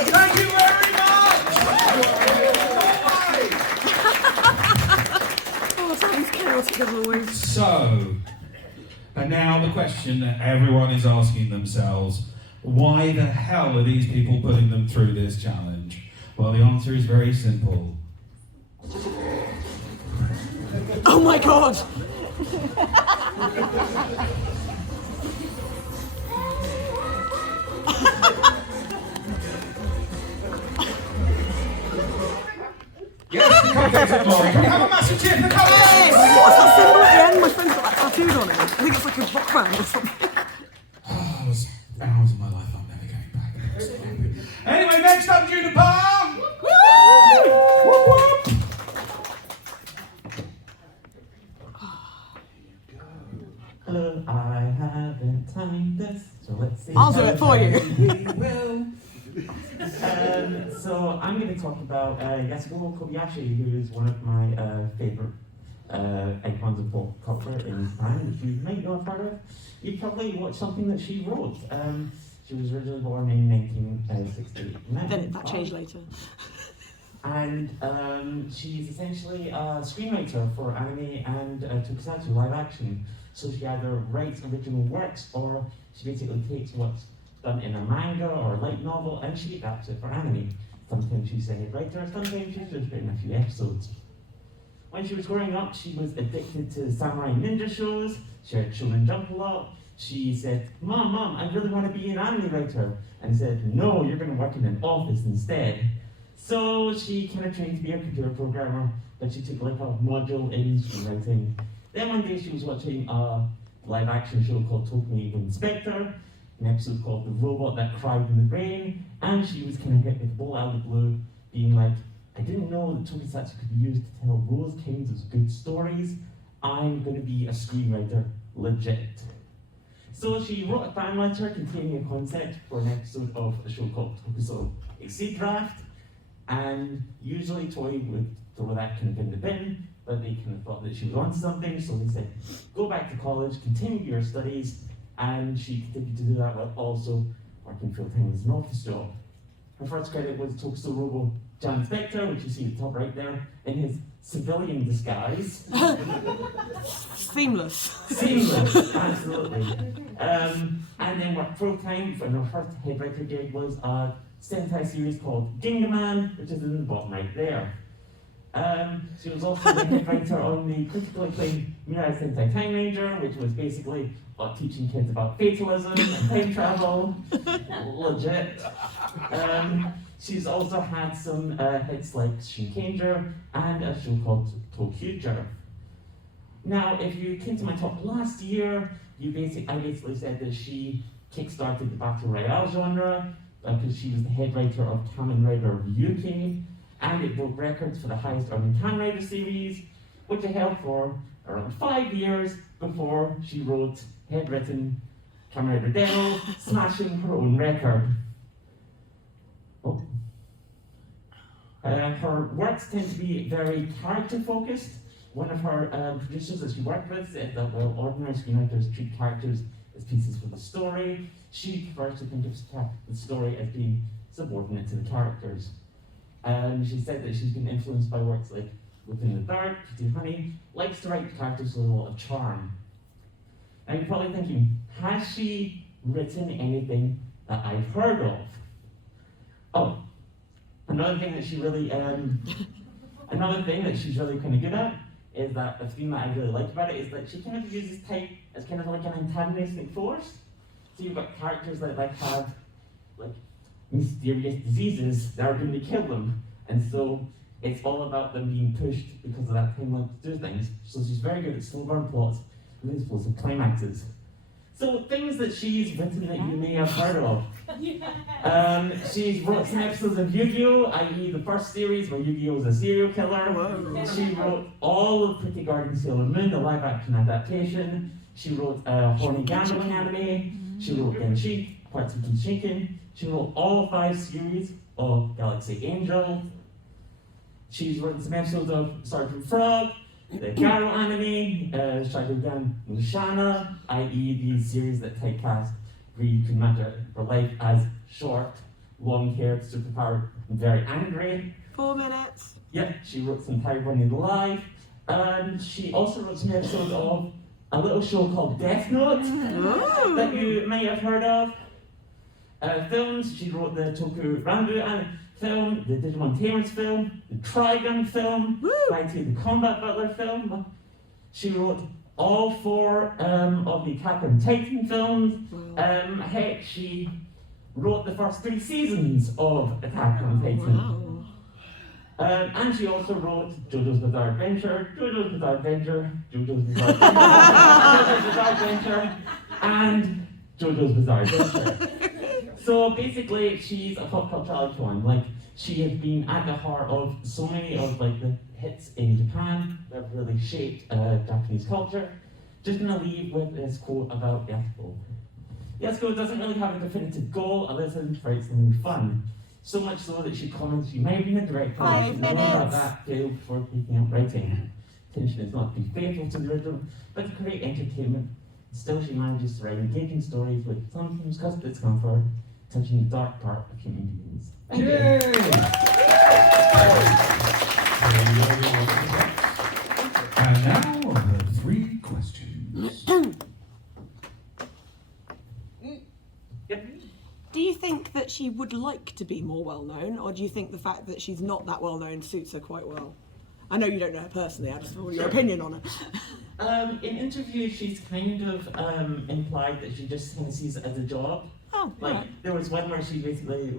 Thank you very much! Oh, sounds chaotic as always. So, and now the question that everyone is asking themselves, why the hell are these people putting them through this challenge? Well, the answer is very simple. Oh my god! Yes, the cupcakes of glory. Can we have a massive cheer for the cupcakes? What's that symbol at the end? My friend's got that tattooed on it. I think it's like a rock band or something. Oh, it was hours of my life I'm never going back. Anyway, next up, Juniper! Hello, I haven't timed this, so let's see. I'll do it for you. We will. So I'm going to talk about Yasuko Kobayashi, who is one of my favourite icons of pop culture in Japan, which you might not have heard of. You probably watched something that she wrote. She was originally born in 1968. Then that changed later. And she's essentially a screenwriter for anime and tokusatsu live action. So she either writes original works or she basically takes what's done in a manga or a light novel and she adapts it for anime. Sometimes she's a head writer, sometimes she's just written a few episodes. When she was growing up, she was addicted to samurai ninja shows. She read Shonen Jump a lot. She said, Mom, I really want to be an anime writer. And said, no, you're going to work in an office instead. So she kind of trained to be a computer programmer, but she took like a module in screenwriting. Then one day she was watching a live action show called Tokyo Inspector, an episode called The Robot That Cried in the Rain, and she was kind of hit with a ball out of the blue, being like, I didn't know that tokusatsu could be used to tell those kinds of good stories. I'm going to be a screenwriter, legit. So she wrote a fan letter containing a concept for an episode of a show called Tokusatsu Exceed Draft, and usually Toei would throw that kind of in the bin, but they kind of thought that she was on something, so they said, go back to college, continue your studies, and she continued to do that while also working full-time as an office job. Her first credit was Tokuso Robo Jan Spectre, which you see at the top right there, in his civilian disguise. Seamless. Seamless, absolutely. And then worked full-time, and her first head writer gig was a Sentai series called Gingaman, which is in the bottom right there. She was also the head writer on the critically acclaimed Mirai Sentai Time Ranger, which was basically about teaching kids about fatalism and time travel. Legit. She's also had some hits like Shinkenger and a show called Tokyuger. Now, if you came to my talk last year, I basically said that she kickstarted the Battle Royale genre because she was the head writer of Kamen Rider Ryuki, and it broke records for the highest earning Kamen Rider series, which it held for around 5 years before she wrote head-written Kamen Rider Demo, smashing her own record. Her works tend to be very character-focused. One of her producers that she worked with said that while ordinary screenwriters treat characters as pieces for the story, she prefers to think of the story as being subordinate to the characters. She said that she's been influenced by works like Within the Dark, Pretty Honey, likes to write characters with a lot of charm. Now you're probably thinking, has she written anything that I've heard of? Oh, another thing that she's really kind of good at is that the thing that I really like about it is that she kind of uses type as kind of like an antagonistic force. So you've got characters that have like mysterious diseases that are going to kill them, and so it's all about them being pushed because of that time to do things. So she's very good at slow burn plots with explosive climaxes. So things that she's written that you may have heard of. She's wrote some episodes of Yu-Gi-Oh!, i.e. the first series where Yu-Gi-Oh! Was a serial killer. Whoa. She wrote all of Pretty Guardian Sailor Moon, the live-action adaptation. She wrote a horny gambling anime. She wrote Genshi, parts of Genshinken. She wrote all 5 series of Galaxy Angel. She's written some episodes of Sergeant Frog, the Garo anime, Shadogan Mushana, i.e. the series that typecast where you can imagine her life as short, long-haired, superpowered, and very angry. 4 minutes. Yep, she wrote some Tiger Bunny Live. She also wrote some episodes of a little show called Death Note that you may have heard of. Films, she wrote the Toku Ranbu film, the Digimon Tamers film, the Trigun film, Mighty the Combat Butler film. She wrote all 4 of the Attack on Titan films. Heck, she wrote the first 3 seasons of Attack on Titan. And she also wrote JoJo's Bizarre Adventure, JoJo's Bizarre Adventure, JoJo's Bizarre Adventure, JoJo's Bizarre Adventure, and JoJo's Bizarre Adventure. So basically, she's a pop culture icon. Like, she has been at the heart of so many of like the hits in Japan that have really shaped Japanese culture. Just gonna leave with this quote about Yasuko. Yasuko doesn't really have a definitive goal other than to write something fun. So much so that she comments she may have been a director. 5 minutes. About that failed before taking up writing. Intention is not to be faithful to the original, but to create entertainment. Still, she manages to write engaging stories with sometimes cause discomfort, touching the dark part of human beings. Thank you. And now, her 3 questions. Do you think that she would like to be more well-known, or do you think the fact that she's not that well-known suits her quite well? I know you don't know her personally, I just want your opinion on her. In interviews, she's kind of implied that she just kind of sees it as a job. Oh, like right. there was one where she basically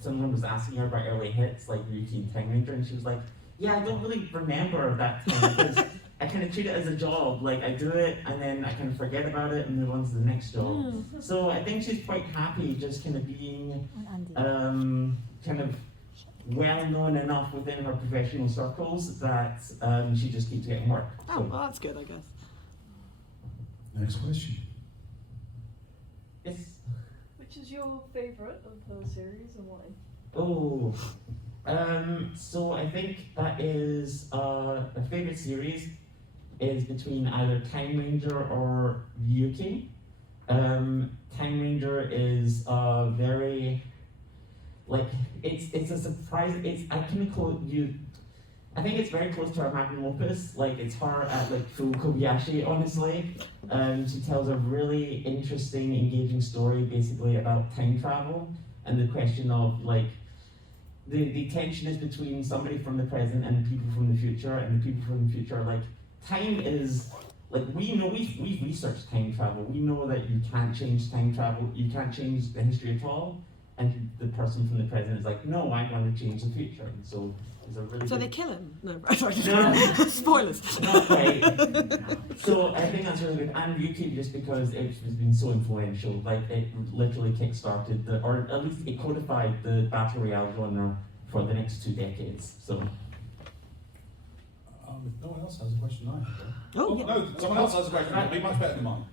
someone was asking her about early hits like Ryuki and Time Ranger, and she was like, "Yeah, I don't really remember that time because I kind of treat it as a job. Like I do it and then I kind of forget about it and move on to the next job." So I think she's quite happy just kind of being kind of well known enough within her professional circles that she just keeps getting work. Oh, well, that's good, I guess. Next question. Yes. Which is your favourite of her series and why? Oh, so I think that is a favourite series is between either Time Ranger or Ryuki. Time Ranger is very, like, it's a surprise. I think it's very close to our magnum opus. Like, it's her at like full Kobayashi, honestly. She tells a really interesting, engaging story, basically about time travel and the question of like the tension is between somebody from the present and people from the future, and the people from the future, like, time is, like, we know, we've researched time travel. We know that you can't change time travel, you can't change the history at all, and the person from the present is like, no, I'm going to change the future. And so it's a really So good... they kill him? No, sorry. No. Spoilers. Not quite. So I think that's really good. And Ryuki, just because it's been so influential, like it literally kick-started, or at least it codified the battle royale genre for the next 2 decades. So. If no one else has a question, I have. Oh, yeah. No, someone else has a question. It'll be much better than mine.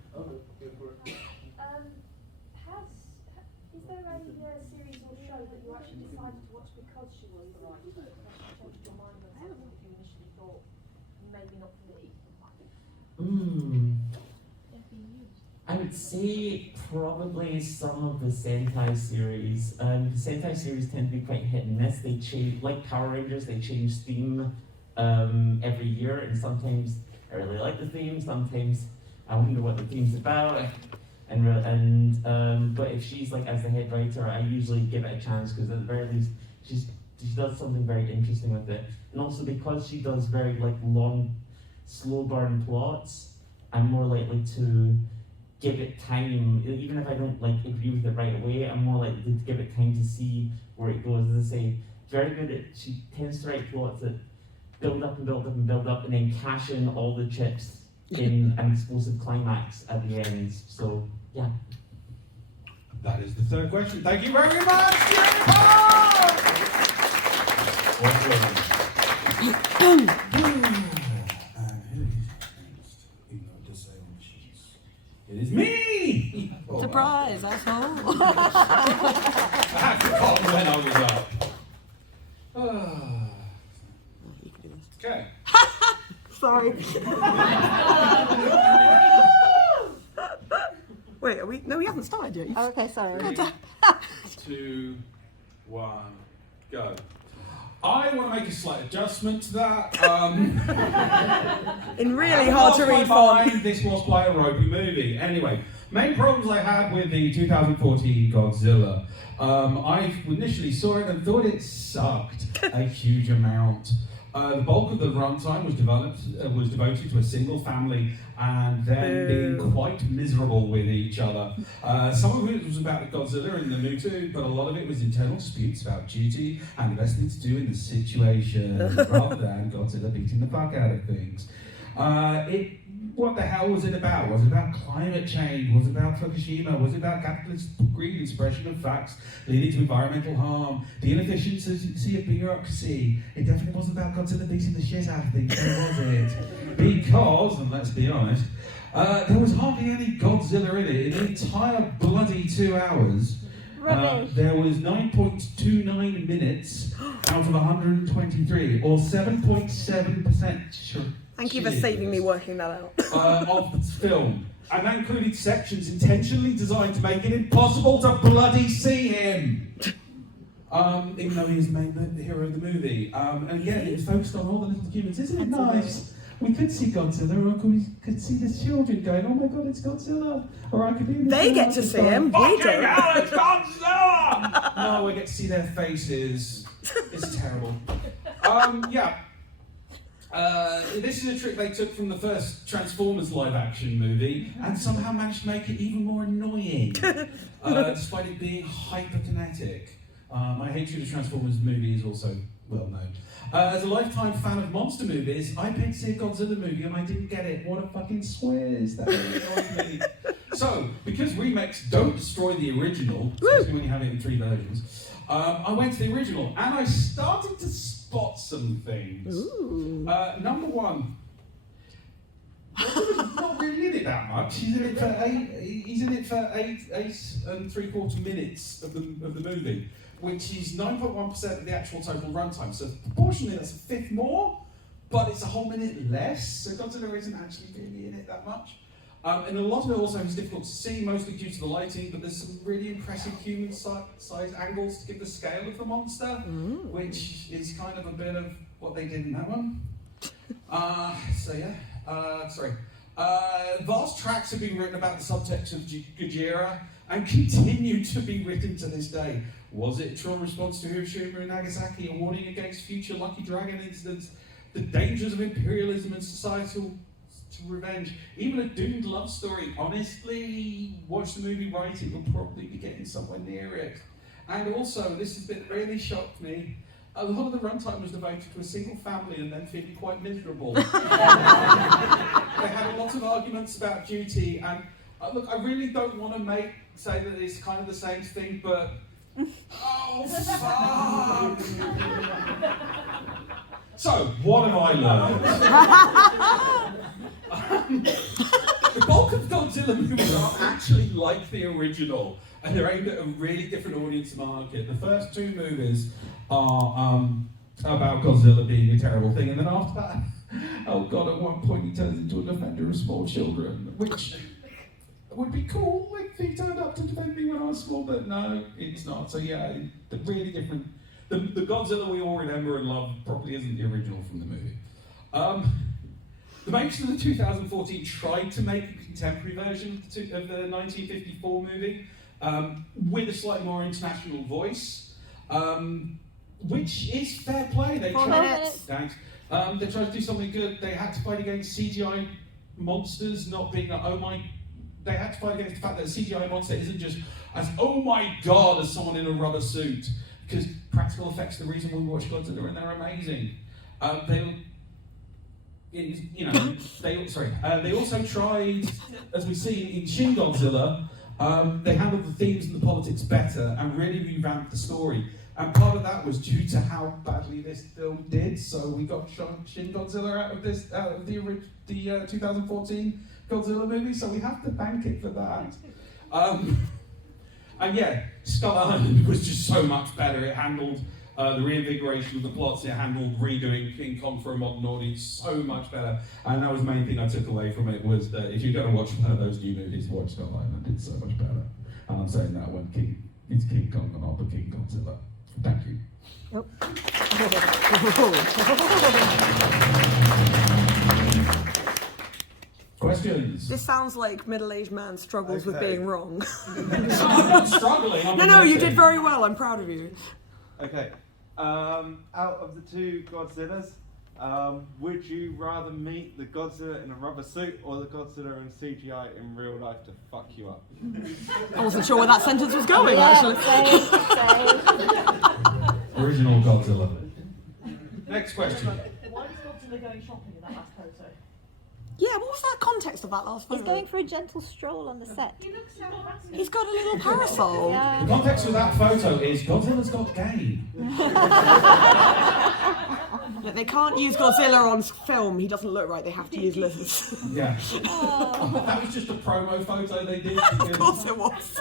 Is there a series or show that you actually decided to watch because she was the right person? You changed your mind on something that you initially thought maybe not for me? I would say probably some of the Sentai series. The Sentai series tend to be quite hit and miss. They change, like Power Rangers, they change theme every year, and sometimes I really like the theme, sometimes I wonder what the theme's about. But if she's like as the head writer, I usually give it a chance because at the very least she does something very interesting with it, and also because she does very like long, slow burn plots, I'm more likely to give it time. Even if I don't like agree with it right away, I'm more likely to give it time to see where it goes. As I say, very good at, she tends to write plots that build up and build up and build up, and then cash in all the chips in an explosive climax at the end. So yeah. That is the third question. Thank you very much, It is me! Surprise, asshole! I had forgotten when I was up. Okay. Sorry. Wait, are we? No, we haven't started yet. Oh, okay, sorry. 2, 1, go. I want to make a slight adjustment to that. In really hard to read font. This was quite a ropey movie. Anyway, main problems I had with the 2014 Godzilla. I initially saw it and thought it sucked a huge amount. The bulk of the runtime was devoted to a single family and them being quite miserable with each other. Some of it was about Godzilla and the Mutu, but a lot of it was internal disputes about duty and the best thing to do in the situation, rather than Godzilla beating the fuck out of things. What the hell was it about? Was it about climate change? Was it about Fukushima? Was it about capitalist greed and suppression of facts leading to environmental harm? The inefficiency of bureaucracy? It definitely wasn't about Godzilla beating the shit out of things, was it? Because, and let's be honest, there was hardly any Godzilla in it. In the entire bloody 2 hours, there was 9.29 minutes out of 123, or 7.7%. Thank you for saving me working that out. Of the film. And that included sections intentionally designed to make it impossible to bloody see him. Even though he was the hero of the movie. And again, it was focused on all the little humans. Isn't it nice? We could see Godzilla, or we could see the children going, oh my god, it's Godzilla. Or I could be in the They get to see him, we fucking don't. hell, it's Godzilla! No, we get to see their faces. It's terrible. Yeah. This is a trick they took from the first Transformers live-action movie and somehow managed to make it even more annoying, despite it being hyperkinetic. My hatred of Transformers movie is also well known. As a lifetime fan of monster movies, I paid to see a Godzilla movie and I didn't get it. What a fucking squiz, that really annoyed me. So, because remakes don't destroy the original, especially when you have it in 3 versions, I went to the original and I started to spot some things. Number one, Godzilla's not really in it that much. He's in it for eight and 3/4 minutes of the movie, which is 9.1% of the actual total runtime. So proportionally, that's a fifth more. but it's a whole minute less, so Godzilla isn't actually really in it that much. And a lot of it also is difficult to see, mostly due to the lighting, but there's some really impressive human-sized angles to give the scale of the monster, which is kind of a bit of what they did in that one. Vast tracks have been written about the subtext of Godzilla and continue to be written to this day. Was it a trauma response to Hiroshima and Nagasaki, a warning against future Lucky Dragon incidents, the dangers of imperialism and societal revenge, even a doomed love story? Honestly, watch the movie right, it will probably be getting somewhere near it. And also, this is a bit that really shocked me, a lot of the runtime was devoted to a single family and them feeling quite miserable. They had a lot of arguments about duty, and look, I really don't want to say that it's kind of the same thing, but oh fuck! So, what have I learned? The bulk of Godzilla movies are actually like the original, and they're aimed at a really different audience market. The first two movies are about Godzilla being a terrible thing, and then after that, oh god, at one point he turns into a defender of small children, which would be cool if he turned up to defend me when I was small, but no, it's not. So yeah, the really different. The Godzilla we all remember and love probably isn't the original from the movie. The makers of the 2014 tried to make a contemporary version of the 1954 movie with a slightly more international voice, which is fair play. They tried to do something good. They had to fight against CGI monsters not being they had to fight against the fact that a CGI monster isn't just as oh my god as someone in a rubber suit, because practical effects are the reason we watch Godzilla and they're amazing. They also tried, as we see in Shin Godzilla, they handled the themes and the politics better and really revamped the story. And part of that was due to how badly this film did. So we got Shin Godzilla out of the 2014 Godzilla movie. So we have to thank it for that. And yeah, Skull Island was just so much better. It handled the reinvigoration of the plots. It handled redoing King Kong for a modern audience so much better. And that was the main thing I took away from it, was that if you're going to watch one of those new movies, watch Skull Island. It's so much better. And I'm saying that when it's King Kong and not the King Godzilla. Thank you. Oh. Questions? This sounds like middle-aged man struggles with being wrong. I'm not struggling. No, you did very well. I'm proud of you. Okay. Out of the two Godzillas, would you rather meet the Godzilla in a rubber suit or the Godzilla in CGI in real life to fuck you up? I wasn't sure where that sentence was going, actually. Original Godzilla. Next question. Why is Godzilla going shopping in that last photo? Yeah, what was that context of that last photo? He's going for a gentle stroll on the set. He looks so happy. He's got a little parasol. Yeah. The context of that photo is Godzilla's got game. Look, they can't use Godzilla on film. He doesn't look right. They have to use lizards. Yeah. That was just a promo photo they did. Of course it was.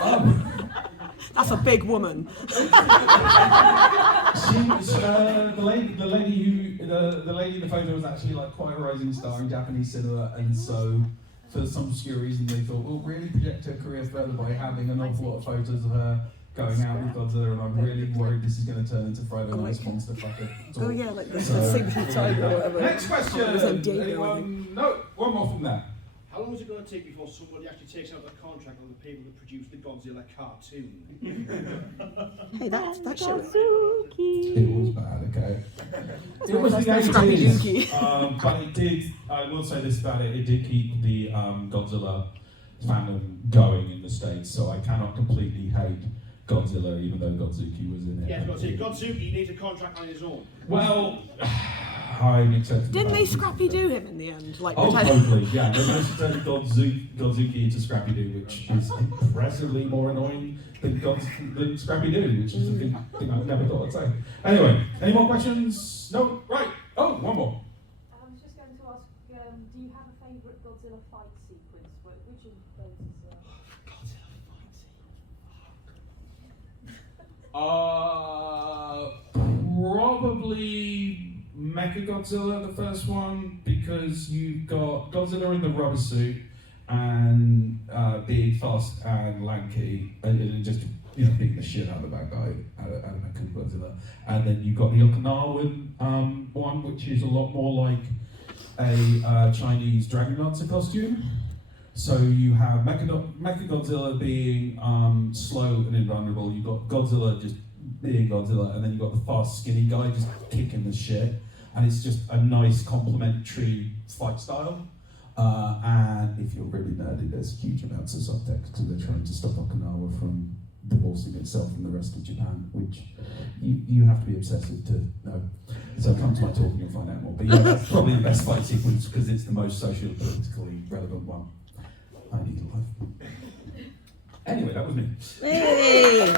That's a big woman. She was the lady in the photo was actually like quite a rising star in Japanese cinema, and so for some obscure reason they thought we'll really project her career further by having an awful lot of photos of her going out with Godzilla, and I'm really worried this is going to turn into Friday Night's Monster Fucker. Oh yeah, like the signature tiger or whatever. Next question. Anyone? No, one more from that. How long is it going to take before somebody actually takes out the contract on the people that produced the Godzilla cartoon? Hey, that show. It was bad, okay. It was the 80s, but it did, I will say this about it, it did keep the Godzilla fandom going in the States, so I cannot completely hate Godzilla, even though Godzuki was in it. Yeah, Godzuki needs a contract on his own. Well, I'm accepting. Didn't they Scrappy Doo him in the end? Like, totally, yeah. They managed to turn Godzuki into Scrappy Doo, which is impressively more annoying than Scrappy Doo, which is a thing I never thought I'd say. Anyway, any more questions? No? Right. Oh, one more. I was just going to ask, do you have a favourite Godzilla fight sequence? Which of those is... Godzilla fight sequence. Probably Mechagodzilla, the first one, because you've got Godzilla in the rubber suit and being fast and lanky and just beating the shit out of the bad guy, out of Mechagodzilla. And then you've got the Okinawan one, which is a lot more like a Chinese Dragon Dancer costume. So you have Mechagodzilla being slow and invulnerable. You've got Godzilla just being Godzilla, and then you've got the fast, skinny guy just kicking the shit. And it's just a nice complementary fight style. And if you're really nerdy, there's huge amounts of subtext because they're trying to stop Okinawa from divorcing itself from the rest of Japan, which you have to be obsessive to know. So come to my talk and you'll find out more. But yeah, that's probably the best fight sequence because it's the most socially politically relevant one. I need a life. Anyway, that was me. Hey.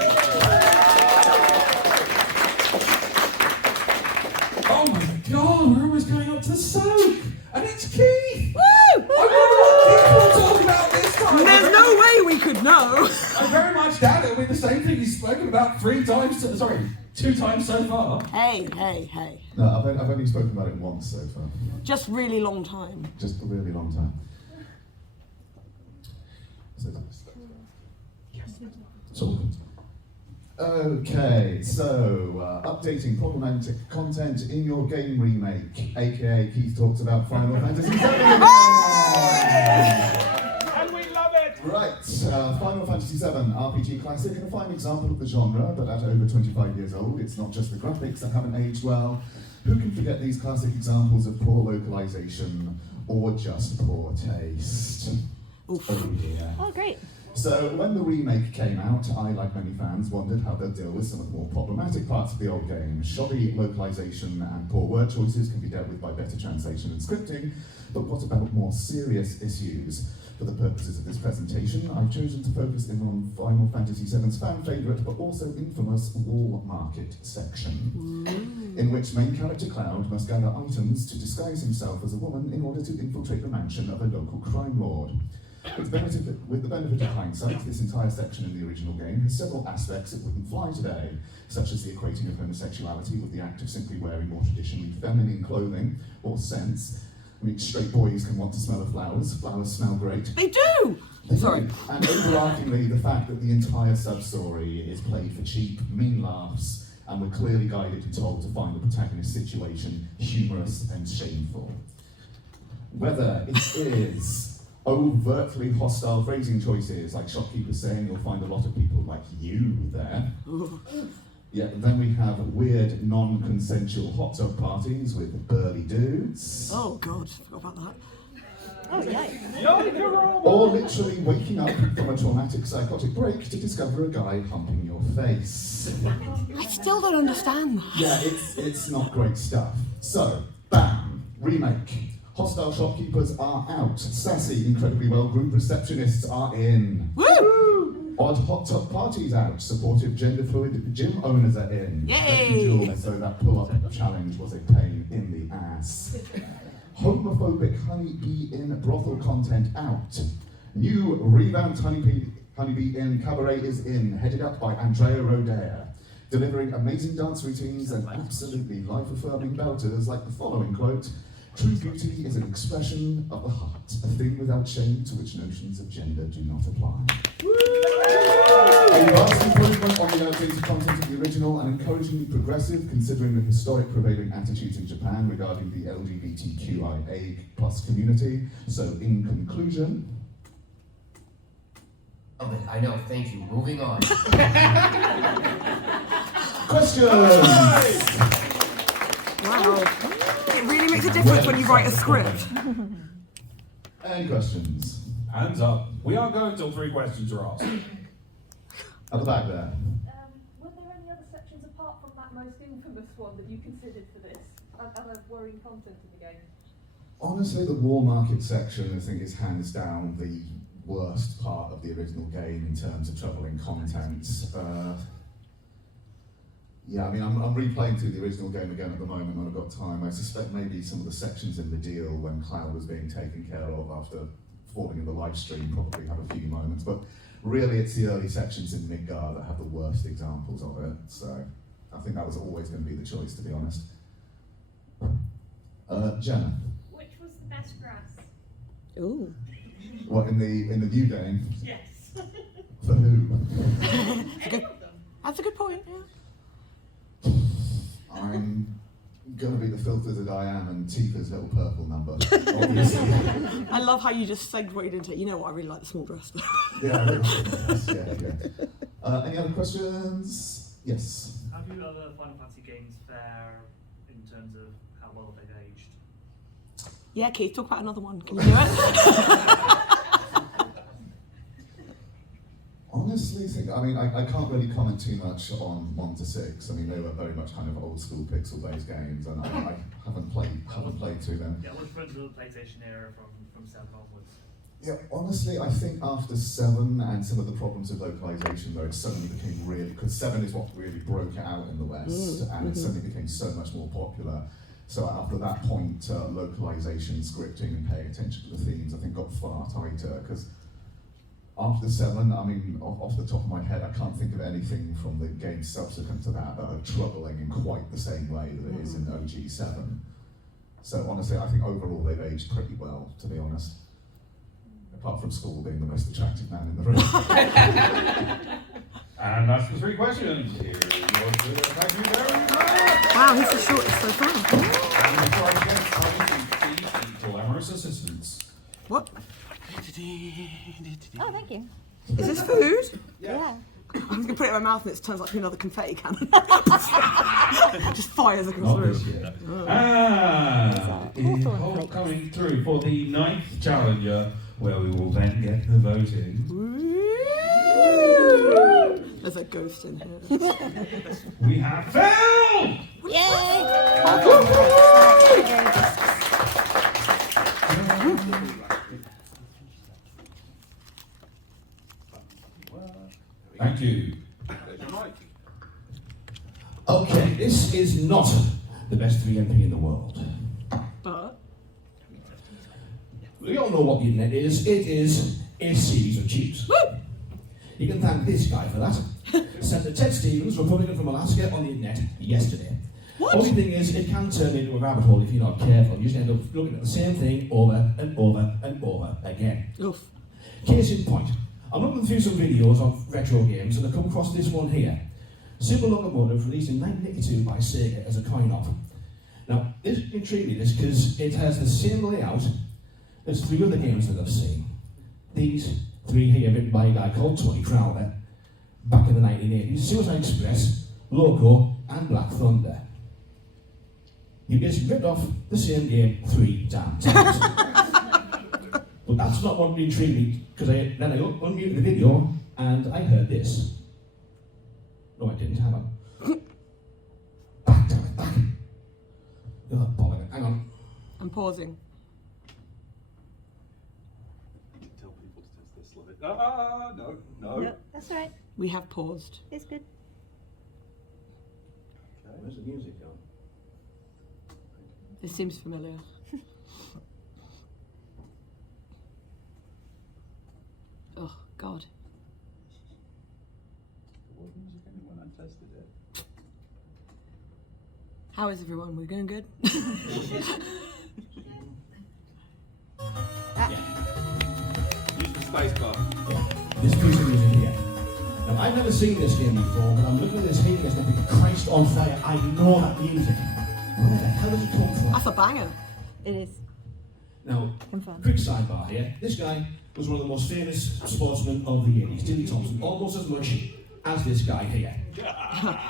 Oh my god, we're almost going up to the soak! And it's Keith! Woo! I wonder what Keith will talk about this time! There's no way we could know! I very much doubt it'll be the same thing he's spoken about 2 times so far. Hey. No, I've only spoken about it once so far. Just really long time. Just a really long time. Okay, so updating problematic content in your game remake, aka Keith talks about Final Fantasy VII. And we love it! Right, Final Fantasy VII, RPG classic, and a fine example of the genre, but at over 25 years old, it's not just the graphics that haven't aged well. Who can forget these classic examples of poor localization or just poor taste? Oof. Oh dear. Oh, great. So when the remake came out, I, like many fans, wondered how they'd deal with some of the more problematic parts of the old game. Shoddy localization and poor word choices can be dealt with by better translation and scripting, but what about more serious issues? For the purposes of this presentation, I've chosen to focus in on Final Fantasy VII's fan favourite, but also infamous Wall Market section, in which main character Cloud must gather items to disguise himself as a woman in order to infiltrate the mansion of a local crime lord. With the benefit of hindsight, this entire section in the original game has several aspects that wouldn't fly today, such as the equating of homosexuality with the act of simply wearing more traditionally feminine clothing or scents. I mean, straight boys can want to smell of flowers. Flowers smell great. They do! Sorry. And overarchingly, the fact that the entire sub-story is played for cheap, mean laughs, and we're clearly guided and told to find the protagonist's situation humorous and shameful. Whether it is overtly hostile phrasing choices, like shopkeepers saying you'll find a lot of people like you there. Yeah, then we have weird non-consensual hot tub parties with burly dudes. Oh god, forgot about that. Oh, yikes. Or literally waking up from a traumatic psychotic break to discover a guy humping your face. I still don't understand that. Yeah, it's not great stuff. So, bam, remake. Hostile shopkeepers are out. Sassy, incredibly well-groomed receptionists are in. Woo! Odd hot tub parties out. Supportive gender-fluid gym owners are in. Yay! As though that pull-up challenge was a pain in the ass. Homophobic honeybee in brothel content out. New revamped honeybee in cabaret is in, headed up by Andrea Roder, delivering amazing dance routines and absolutely life-affirming belters like the following quote: "True beauty is an expression of the heart, a thing without shame to which notions of gender do not apply." A vast improvement on the outdated content of the original and encouragingly progressive considering the historic prevailing attitudes in Japan regarding the LGBTQIA+ community. So in conclusion... Oh, I know, thank you. Moving on. Questions! Wow. It really makes a difference when you write a script. Any questions? Hands up. We are going till 3 questions are asked. At the back there. Were there any other sections apart from that most infamous one that you considered for this? Other worrying content in the game? Honestly, the War Market section, I think, is hands down the worst part of the original game in terms of troubling content. Yeah, I mean, I'm replaying through the original game again at the moment when I've got time. I suspect maybe some of the sections in the deal when Cloud was being taken care of after falling in the live stream probably have a few moments, but really it's the early sections in Midgar that have the worst examples of it, so I think that was always going to be the choice, to be honest. Jenna. Which was the best grass? Ooh. What, in the new game? Yes. For who? That's a good point, yeah. I'm gonna be the filth lizard I am and Tifa's little purple number, obviously. I love how you just segued into it. You know what, I really like the small dress. Yeah, I really like the dress, yeah. Any other questions? Yes. How do other Final Fantasy games fare in terms of how well they've aged? Yeah, Keith, talk about another one. Can you do it? Honestly, I can't really comment too much on 1 to 6. I mean, they were very much kind of old school pixel-based games, and I haven't played through them. Yeah, what's different to the PlayStation era from 7 onwards? Yeah, honestly, I think after 7 and some of the problems with localization, though, it suddenly became really, because 7 is what really broke it out in the West, and it suddenly became so much more popular. So after that point, localization, scripting, and paying attention to the themes, I think got far tighter, because after 7, I mean, off the top of my head, I can't think of anything from the games subsequent to that are troubling in quite the same way that it is in OG 7. So honestly, I think overall they've aged pretty well, to be honest. Apart from School being the most attractive man in the room. And that's the 3 questions. Here is your thank you very much. Wow, he's the shortest so far. And before I get started, the glamorous assistants. What? Oh, thank you. Is this food? Yeah. I'm just going to put it in my mouth and it turns like another confetti cannon. Just fires across the room. And coming through for the 9th challenger, where we will then get the voting. There's a ghost in here. We have Phil! Yay! Thank you. Okay, this is not the best 3MP in the world. But We all know what the internet is. It is a series of cheats. You can thank this guy for that. Senator Ted Stevens, Republican from Alaska, on the internet yesterday. Only thing is, it can turn into a rabbit hole if you're not careful. You just end up looking at the same thing over and over and over again. Oof. Case in point, I'm looking through some videos of retro games and I come across this one here. Simple Locomotive, released in 1982 by Sega as a coin-op. Now, this intrigued me because it has the same layout as 3 other games that I've seen. These 3 here, written by a guy called Tony Crowder, back in the 1980s, Suicide Express, Loco, and Black Thunder. You just ripped off the same game 3 damn times. But that's not what intrigued me, because then I unmuted the video and I heard this. No, I didn't. Hang on. Back, damn it, back. Oh, bollocks. Hang on. I'm pausing. Tell people to test this slide. No. No, that's all right. We have paused. It's good. Okay, where's the music going? This seems familiar. Oh, God. What music anyone untested it? How is everyone? We're going good? Yeah. Use the space bar. This piece of music here. Now, I've never seen this game before, but I'm looking at this here and I think, Christ on fire, I know that music. Where the hell does it come from? That's a banger. It is. Now, Confirmed. quick sidebar here. This guy was one of the most famous sportsmen of the 80s, Dilly Thompson, almost as much as this guy here.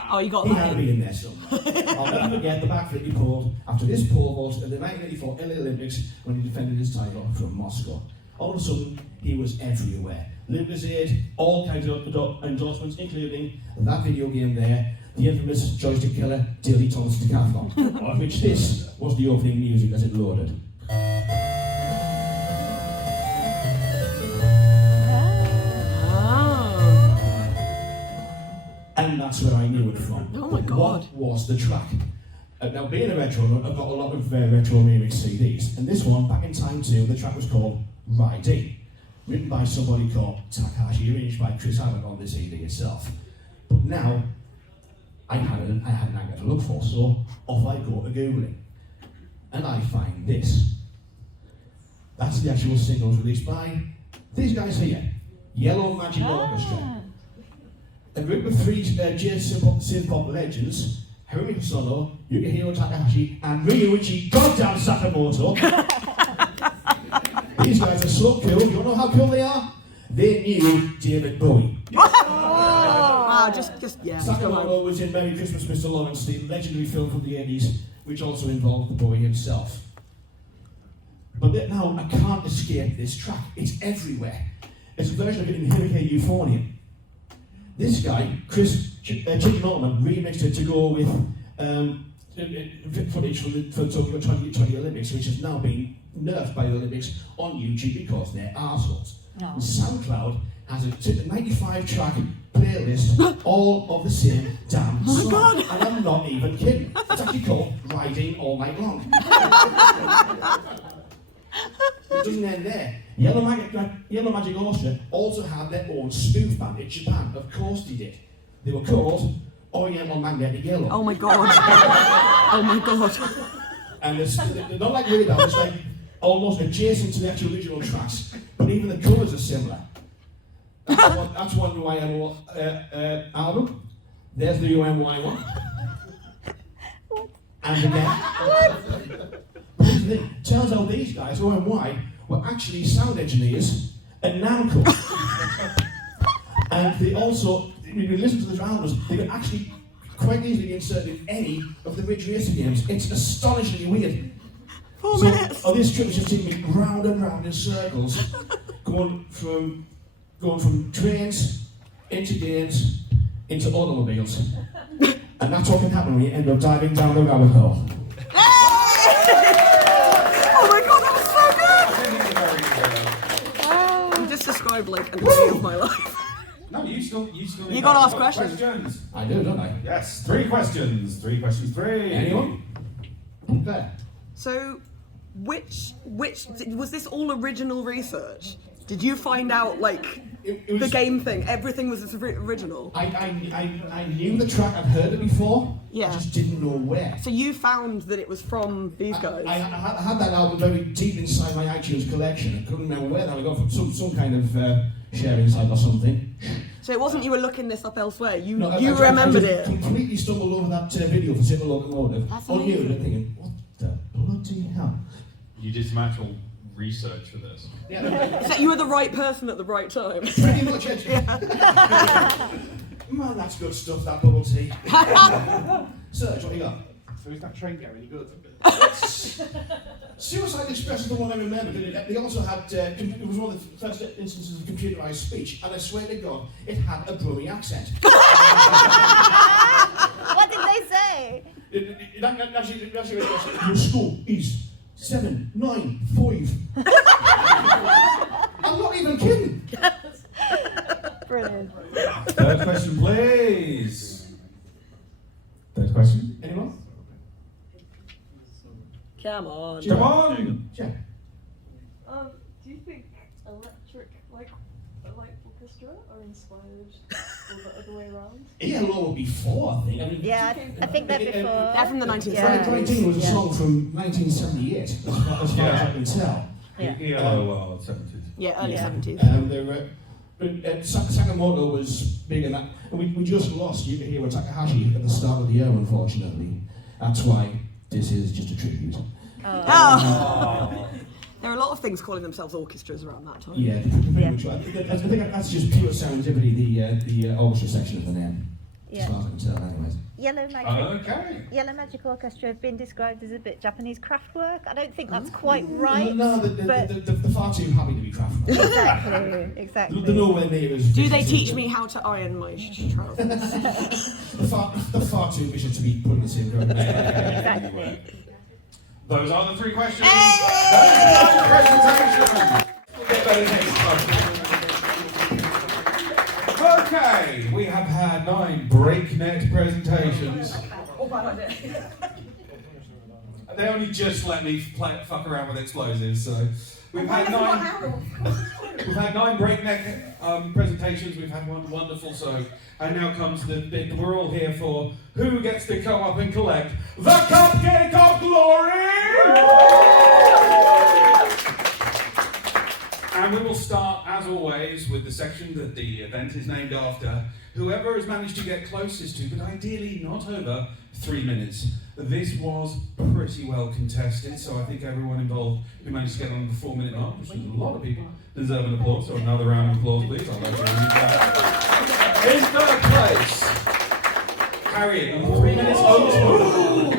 Oh, you got He that had to in. be in there somewhere. I'll never forget the backflip he pulled after this pole vault at the 1984 LA Olympics when he defended his title from Moscow. All of a sudden, he was everywhere. Lucas Aid, all kinds of endorsements, including that video game there, the infamous joystick killer, Dilly Thompson Decathlon, of which this was the opening music as it loaded. And that's where I knew it from. Oh my But God. What was the track? Now, being a retro nut, I've got a lot of retro remix CDs, and this one, back in time too, the track was called Riding, written by somebody called Takashi, arranged by Chris Allen on the CD itself. But now, I had an angle to look for, so off I go to Googling. and I find this. That's the actual singles released by these guys here, Yellow Magic Orchestra. A group of three synth-pop legends, Harriet Sono, Yukihiro Takahashi, and Ryuichi goddamn Sakamoto. These guys are so cool. You know how cool they are? They knew David Bowie. Yeah. Sakamoto was in Merry Christmas, Mr. Lawrence, the legendary film from the 80s, which also involved the Bowie himself. But now I can't escape this track. It's everywhere. It's a version of it in Hurricane Euphonium. This guy, Chick Norman, remixed it to go with footage for the Tokyo 2020 Olympics, which has now been nerfed by the Olympics on YouTube because they're arseholes. No. SoundCloud has a 95-track playlist, all of the same damn song. God. And I'm not even kidding. It's actually called Riding All Night Long. It doesn't end there. Yellow Magic Orchestra also had their own spoof band in Japan. Of course they did. They were called Oriental Magnetic Yellow. Oh my god. Oh my god. And they're not like Radar, it's like almost adjacent to the actual original tracks, but even the colours are similar. That's one UIM album. There's the UMY one. And again. Here's the thing. Turns out these guys, OMY, were actually sound engineers at Namco. And they also, when you listen to the albums, they could actually quite easily be inserted in any of the Ridge Racer games. It's astonishingly weird. 4 So, minutes. this trip has just taken me round and round in circles, going from trains, into games, into automobiles. And that's what can happen when you end up diving down the rabbit hole. Oh my god, that was so good! You just described like a day of my life. No, you still. You gotta ask questions. I do, don't I? Yes, 3 questions. 3 questions, 3. Anyone? There. So, which was this all original research? Did you find out like it was, the game thing? Everything was original. I knew the track, I'd heard it before. Yeah. I just didn't know where. So you found that it was from these guys. I had that album very deep inside my iTunes collection. I couldn't remember where that I got from some kind of sharing site or something. So it wasn't you were looking this up elsewhere. You No, I remembered just it. Completely stumbled over that video for Civil Locomotive. That's On you, amazing. and thinking, what the bloody hell? You did some actual research for this. Yeah. So you were the right person at the right time. Pretty much, actually. Man, that's good stuff, that bubble tea. Serge, what you got? So is that train going any good? Suicide Express is the one I remember. They also had, it was one of the first instances of computerised speech, and I swear to God, it had a Brummie accent. What did they say? It actually, your score is 795. I'm not even kidding. Brilliant. Third question, please. Third question. Anyone? Come on. Come on. Yeah. Do you think electric light orchestra are inspired or the other way around? ELO before, I think. I mean, Yeah, I think they're before. They're from the 1970s. Yeah. Friday 19 was a song from 1978, as far as I can tell. Yeah. ELO 70s. Yeah, early Yeah. 70s. They were, Sakamoto was big in that. And we just lost Yukihiro Takahashi at the start of the year, unfortunately. That's why this is just a tribute. Oh. There are a lot of things calling themselves orchestras around that time. Yeah, pretty much. I think that's just pure serendipity, the orchestra section of the name. Yeah. As far as I can tell, anyways. Yellow Magic Orchestra have been described as a bit Japanese craft work. I don't think that's quite right. No, they're far too happy to be craft. Exactly. They're nowhere near as Do they vicious teach as me how to iron my trousers? They're far too vicious to be put in the same group. Exactly. Those are the 3 questions. That's the presentation. We'll get better next time. Okay, we have had 9 breakneck presentations. Oh, bad idea. They only just let me fuck around with explosives, so We've had we've had 9 breakneck presentations. We've had one wonderful soak, and now comes the bit that we're all here for. Who gets to come up and collect the Cupcake of Glory? And we will start, as always, with the section that the event is named after. Whoever has managed to get closest to, but ideally not over 3 minutes. This was pretty well contested, so I think everyone involved who managed to get on the 4-minute mark, which is a lot of people, deserve an applause. So another round of applause, please. I'd like to read that. In third place, Harriet, on 3 minutes over.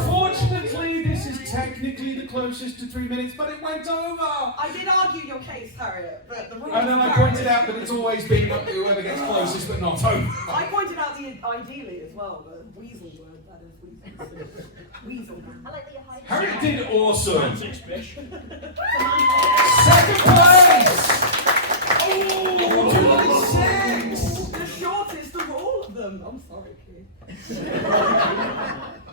Unfortunately, this is technically the closest to 3 minutes, but it went over. I did argue your case, Harriet, but the rules. And then I pointed out that it's always been whoever gets closest, but not over. I pointed out the ideally as well, the weasel word, that is weasel. I like that you're hiding. Harriet did awesome. Second place! Oh, 2.6! The shortest of all of them. I'm sorry, Keith.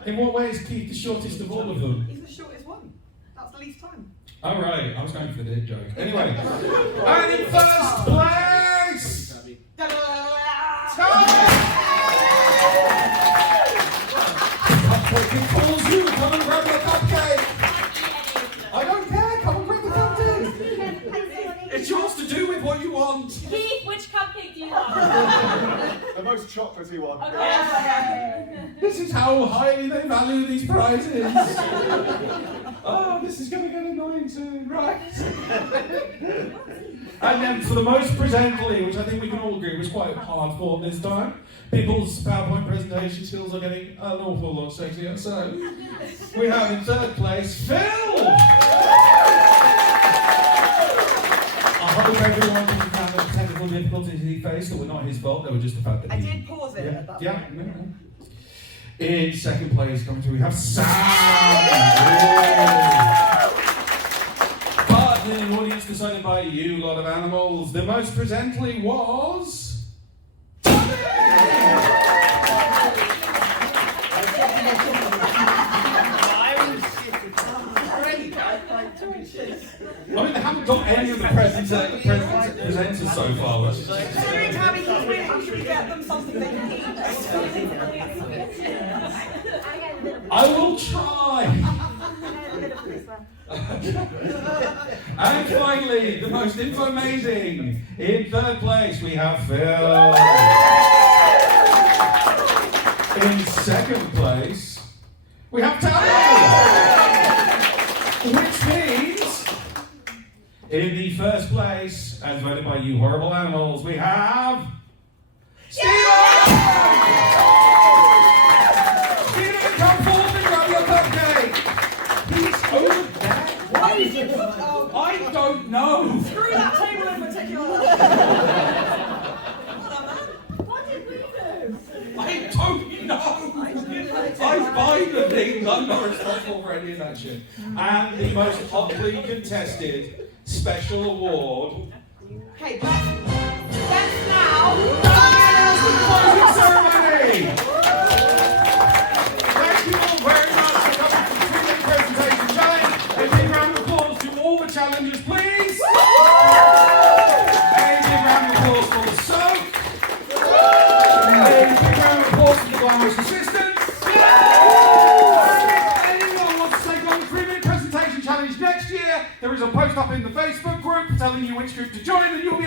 In what way is Keith the shortest of all of them? He's the shortest one. That's the least time. Oh, right. I was going for the dick joke. Anyway. And in first place! Cupcake calls you. Come and grab your cupcake. I don't care. Come and grab the cupcake. It's yours to do with what you want. Keith, which cupcake do you want? The most chocolatey one. Okay. This is how highly they value these prizes. Oh, this is going to get annoying soon, right? And then for the most presently, which I think we can all agree was quite hard fought this time, people's PowerPoint presentation skills are getting an awful lot sexier. So we have in third place, Phil! I hope everyone can have the technical difficulties he faced that were not his fault, they were just the fact that I he... did pause it at that point. Yeah. In second place, coming through, we have Sam! But in an audience decided by you lot of animals, the most presently was... Tabby! I mean, they haven't got any of the presenters so far. Considering Tabby keeps winning, should we get them something they can eat? I will try! And finally, the most info-amazing. In third place, we have Phil. In second place, we have Tabby. Which means, in the first place, as voted by you horrible animals, we have... Stephen! Stephen, come forward and grab your cupcake! He's over there. Why did you put... I don't know. Screw that table in particular. What did we do? I don't know. I buy the things. I'm not responsible for any of that shit. And the most hotly contested special award. Hey, that's now. Closing ceremony. Thank you all very much for coming to the 3-minute presentation challenge. A big round of applause to all the challengers, please. A big round of applause for the soak. A big round of applause for the glamorous assistants. Anyone wants to take on the 3-minute presentation challenge next year, there is a post up in the Facebook group telling you which group to join, and you